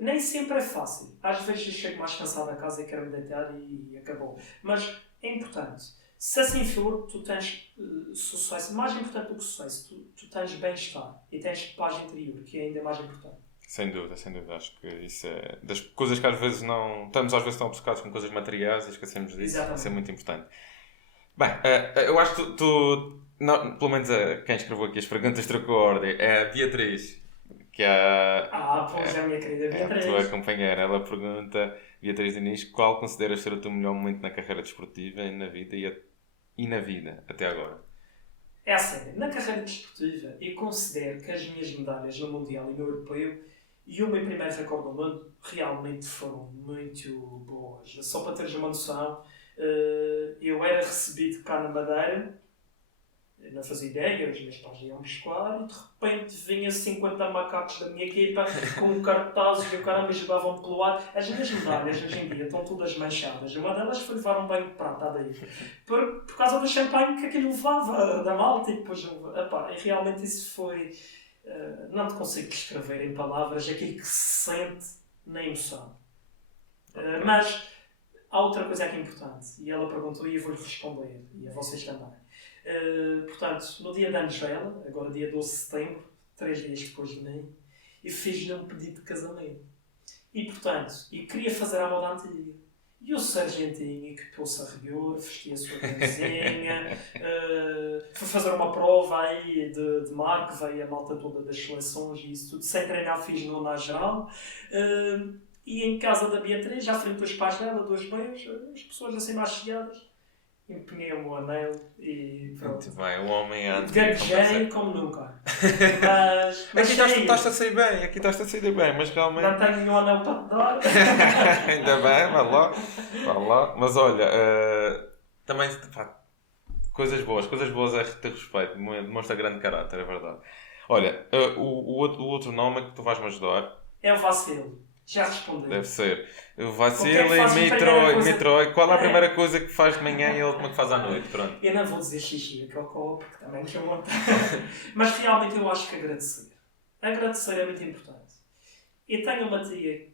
Nem sempre é fácil. Às vezes eu chego mais cansado a casa e quero me deitar e acabou. Mas é importante. Se assim for, tu tens sucesso. Mais importante do que sucesso, tu tens bem-estar e tens paz interior, que é ainda mais importante. Sem dúvida. Acho que isso é das coisas que às vezes não... Estamos às vezes tão obcecados com coisas materiais e esquecemos disso. Exatamente. Isso é muito importante. Bem, eu acho que não, pelo menos quem escreveu aqui as perguntas trocou a ordem. É a Beatriz. Que é pois é a minha querida Beatriz. É a tua companheira. Ela pergunta, Beatriz Diniz, qual consideras ser o teu melhor momento na carreira desportiva e na vida até agora? É assim, na carreira desportiva eu considero que as minhas medalhas no Mundial e no Europeu e o meu primeiro recorde do mundo realmente foram muito boas. Só para teres uma noção, eu era recebido cá na Madeira, não fazia ideia, os meus pais iam buscar e de repente vinha 50 macacos da minha equipa com cartazes e o cara me jogavam pelo ar. As minhas medalhas hoje em dia estão todas manchadas. Uma delas foi levar um banho de prata daí. Por causa do champanhe que aquilo levava da malta e depois... e realmente isso foi não te consigo descrever em palavras aquilo que se sente na emoção. Mas há outra coisa aqui importante, e ela perguntou e eu vou-lhe responder, e a vocês também. Portanto, no dia de anos dela, agora dia 12 de setembro, 3 dias depois de mim, eu fiz-lhe um pedido de casamento. E portanto, eu queria fazer à moda antiga. E o sargentinho que pôs-se a rigor, vestia a sua camisinha, foi fazer uma prova aí de mar, que veio a malta toda das seleções e isso tudo, sem treinar, fiz no na geral. E em casa da Beatriz, já frente dos pais dela, 2 beijos, as pessoas assim mais chegadas, empenhei o meu anel e pronto. Muito bem, o homem antes. Gaguejei como nunca. Mas aqui estás a sair bem, aqui estás a sair bem, mas realmente. não tenho nenhum anel para te dar. Ainda bem, vá lá. Mas olha, também, pá, coisas boas a ter respeito, demonstra grande caráter, é verdade. Olha, o outro nome que tu vais-me ajudar. É o vacilo. Já respondi. Deve ser. O Vacilo e Metroid. Qual é a primeira coisa que faz de manhã e a última que faz à noite? Pronto. Eu não vou dizer xixi a cocô, porque também que eu ontem. Mas realmente eu acho que agradecer. Agradecer é muito importante. Eu tenho uma tia,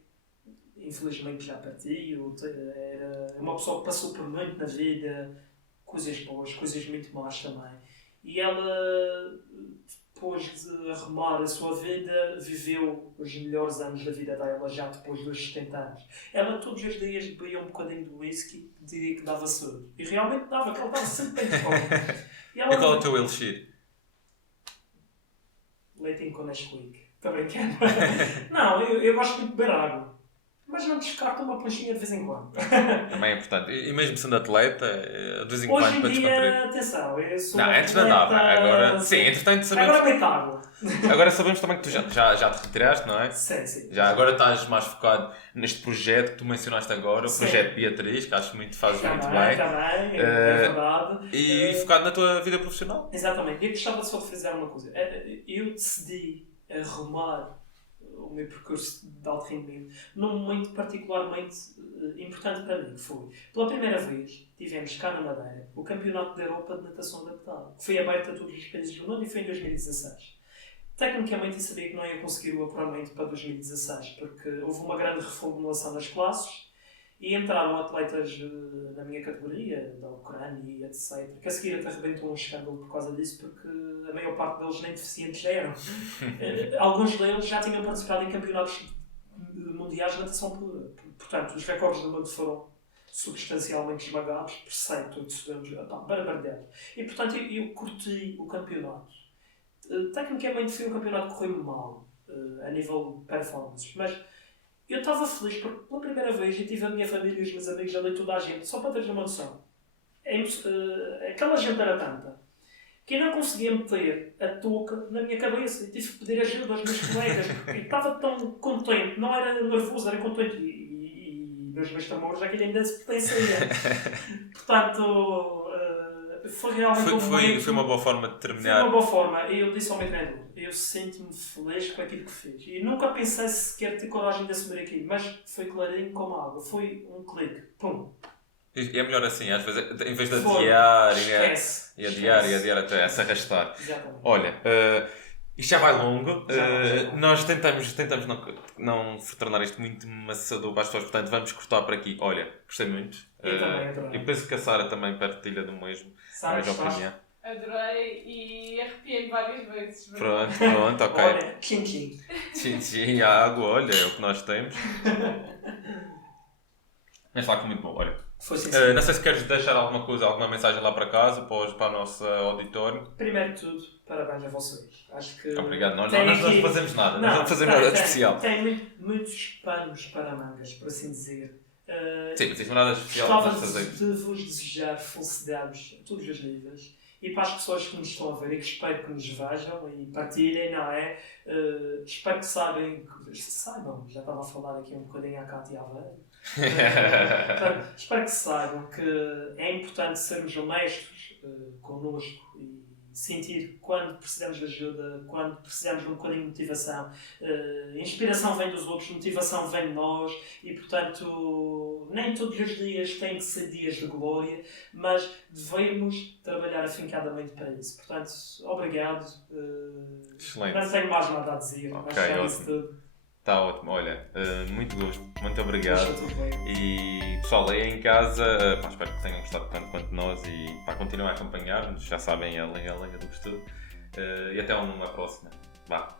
infelizmente já partiu, era uma pessoa que passou por muito na vida, coisas boas, coisas muito más também. E ela, depois de arrumar a sua vida, viveu os melhores anos da vida dela, já depois dos 70 anos. Ela todos os dias bebia um bocadinho de whisky, diria que dava saúde. E realmente dava, que ela estava sempre bem forte. E qual é o teu elixir? Leitinho com Nesquik. Estou brincando. Não, eu gosto muito de beber água. Mas não descarto uma ponchinha de vez em quando. Também é importante. E mesmo sendo atleta, de vez em quando Hoje para em descontrair. dia, atenção, eu sou Não, antes não dava. Agora, sim, entretanto sabemos. Agora beito água. Agora sabemos também que tu já te retiraste, não é? Sim. Já agora estás mais focado neste projeto que tu mencionaste agora, o Sim. projeto Beatriz, que acho muito fazes muito bem. Também, é verdade. E focado na tua vida profissional. Exatamente. Eu gostava só de frisar uma coisa. Eu decidi arrumar o meu percurso de alto rendimento num momento particularmente importante para mim, que foi, pela primeira vez, tivemos cá na Madeira o Campeonato da Europa de Natação Adaptada, que foi aberto a todos os países do mundo e foi em 2016. Tecnicamente, eu sabia que não ia conseguir o apuramento para 2016, porque houve uma grande reformulação nas classes e entraram atletas na minha categoria, da Ucrânia e etc., que a seguir até arrebentou um escândalo por causa disso, porque a maior parte deles nem deficientes eram. Alguns deles já tinham participado em campeonatos mundiais de natação pura. Portanto, os recordes do mundo foram substancialmente esmagados por 7, 8 segundos. Barbaridade. E, portanto, eu curti o campeonato. Tecnicamente, foi um campeonato que correu mal, a nível de performances, mas eu estava feliz porque pela primeira vez eu tive a minha família e os meus amigos ali, toda a gente, só para teres uma noção. Aquela gente era tanta que eu não conseguia meter a touca na minha cabeça e tive que pedir ajuda aos meus colegas porque eu estava tão contente, não era nervoso, era contente e nos meus tambores aquilo ainda se pertencia. Portanto, foi realmente foi uma boa forma de terminar. Foi uma boa forma. Eu disse ao meu treinador, eu sinto-me feliz com aquilo que fiz. E nunca pensei sequer ter coragem de assumir aquilo, mas foi clarinho como água. Foi um clique. Pum. E é melhor assim, às vezes, em vez de adiar até se arrastar. Exatamente. Olha, isto já vai longo. Nós tentamos não tornar isto muito maçador para as pessoas, portanto vamos cortar por aqui. Olha, gostei muito. Eu também. E penso que a Sara também partilha do mesmo. Sara, opinião. Adorei e arrepiei-me várias vezes. Pronto, ok. Olha, tchim-tchim. Tchim-tchim, a água, olha, é o que nós temos. Mas lá que muito bom, olha. Não sei se queres deixar alguma coisa, alguma mensagem lá para casa, para o nosso auditório. Primeiro de tudo, parabéns a vocês. Acho que obrigado. Nós não fazemos nada, nós não fazemos nada de especial. Tem muitos panos para mangas, por assim dizer. Sim, mas isso não é nada especial. Gostava de vos desejar felicidades a todos os níveis. E para as pessoas que nos estão a ver e que espero que nos vejam e partilhem, não é? Espero que saibam, já estava a falar aqui um bocadinho à Cátia Aveiro. Espero que saibam que é importante sermos honestos connosco e sentir quando precisamos de ajuda, quando precisamos de um bocadinho de motivação. Inspiração vem dos outros, motivação vem de nós e, portanto, nem todos os dias têm que ser dias de glória, mas devemos trabalhar afincadamente para isso. Portanto, obrigado. Excelente. Não tenho mais nada a dizer. Ok, Acho que é ótimo. isso tudo. Está ótimo. Olha, muito gosto. Muito obrigado. Deixa tudo bem. E pessoal, aí em casa, espero que tenham gostado tanto quanto nós e continuem a acompanhar-nos. Já sabem, a Lenha do Estudo. E até uma próxima. Vá.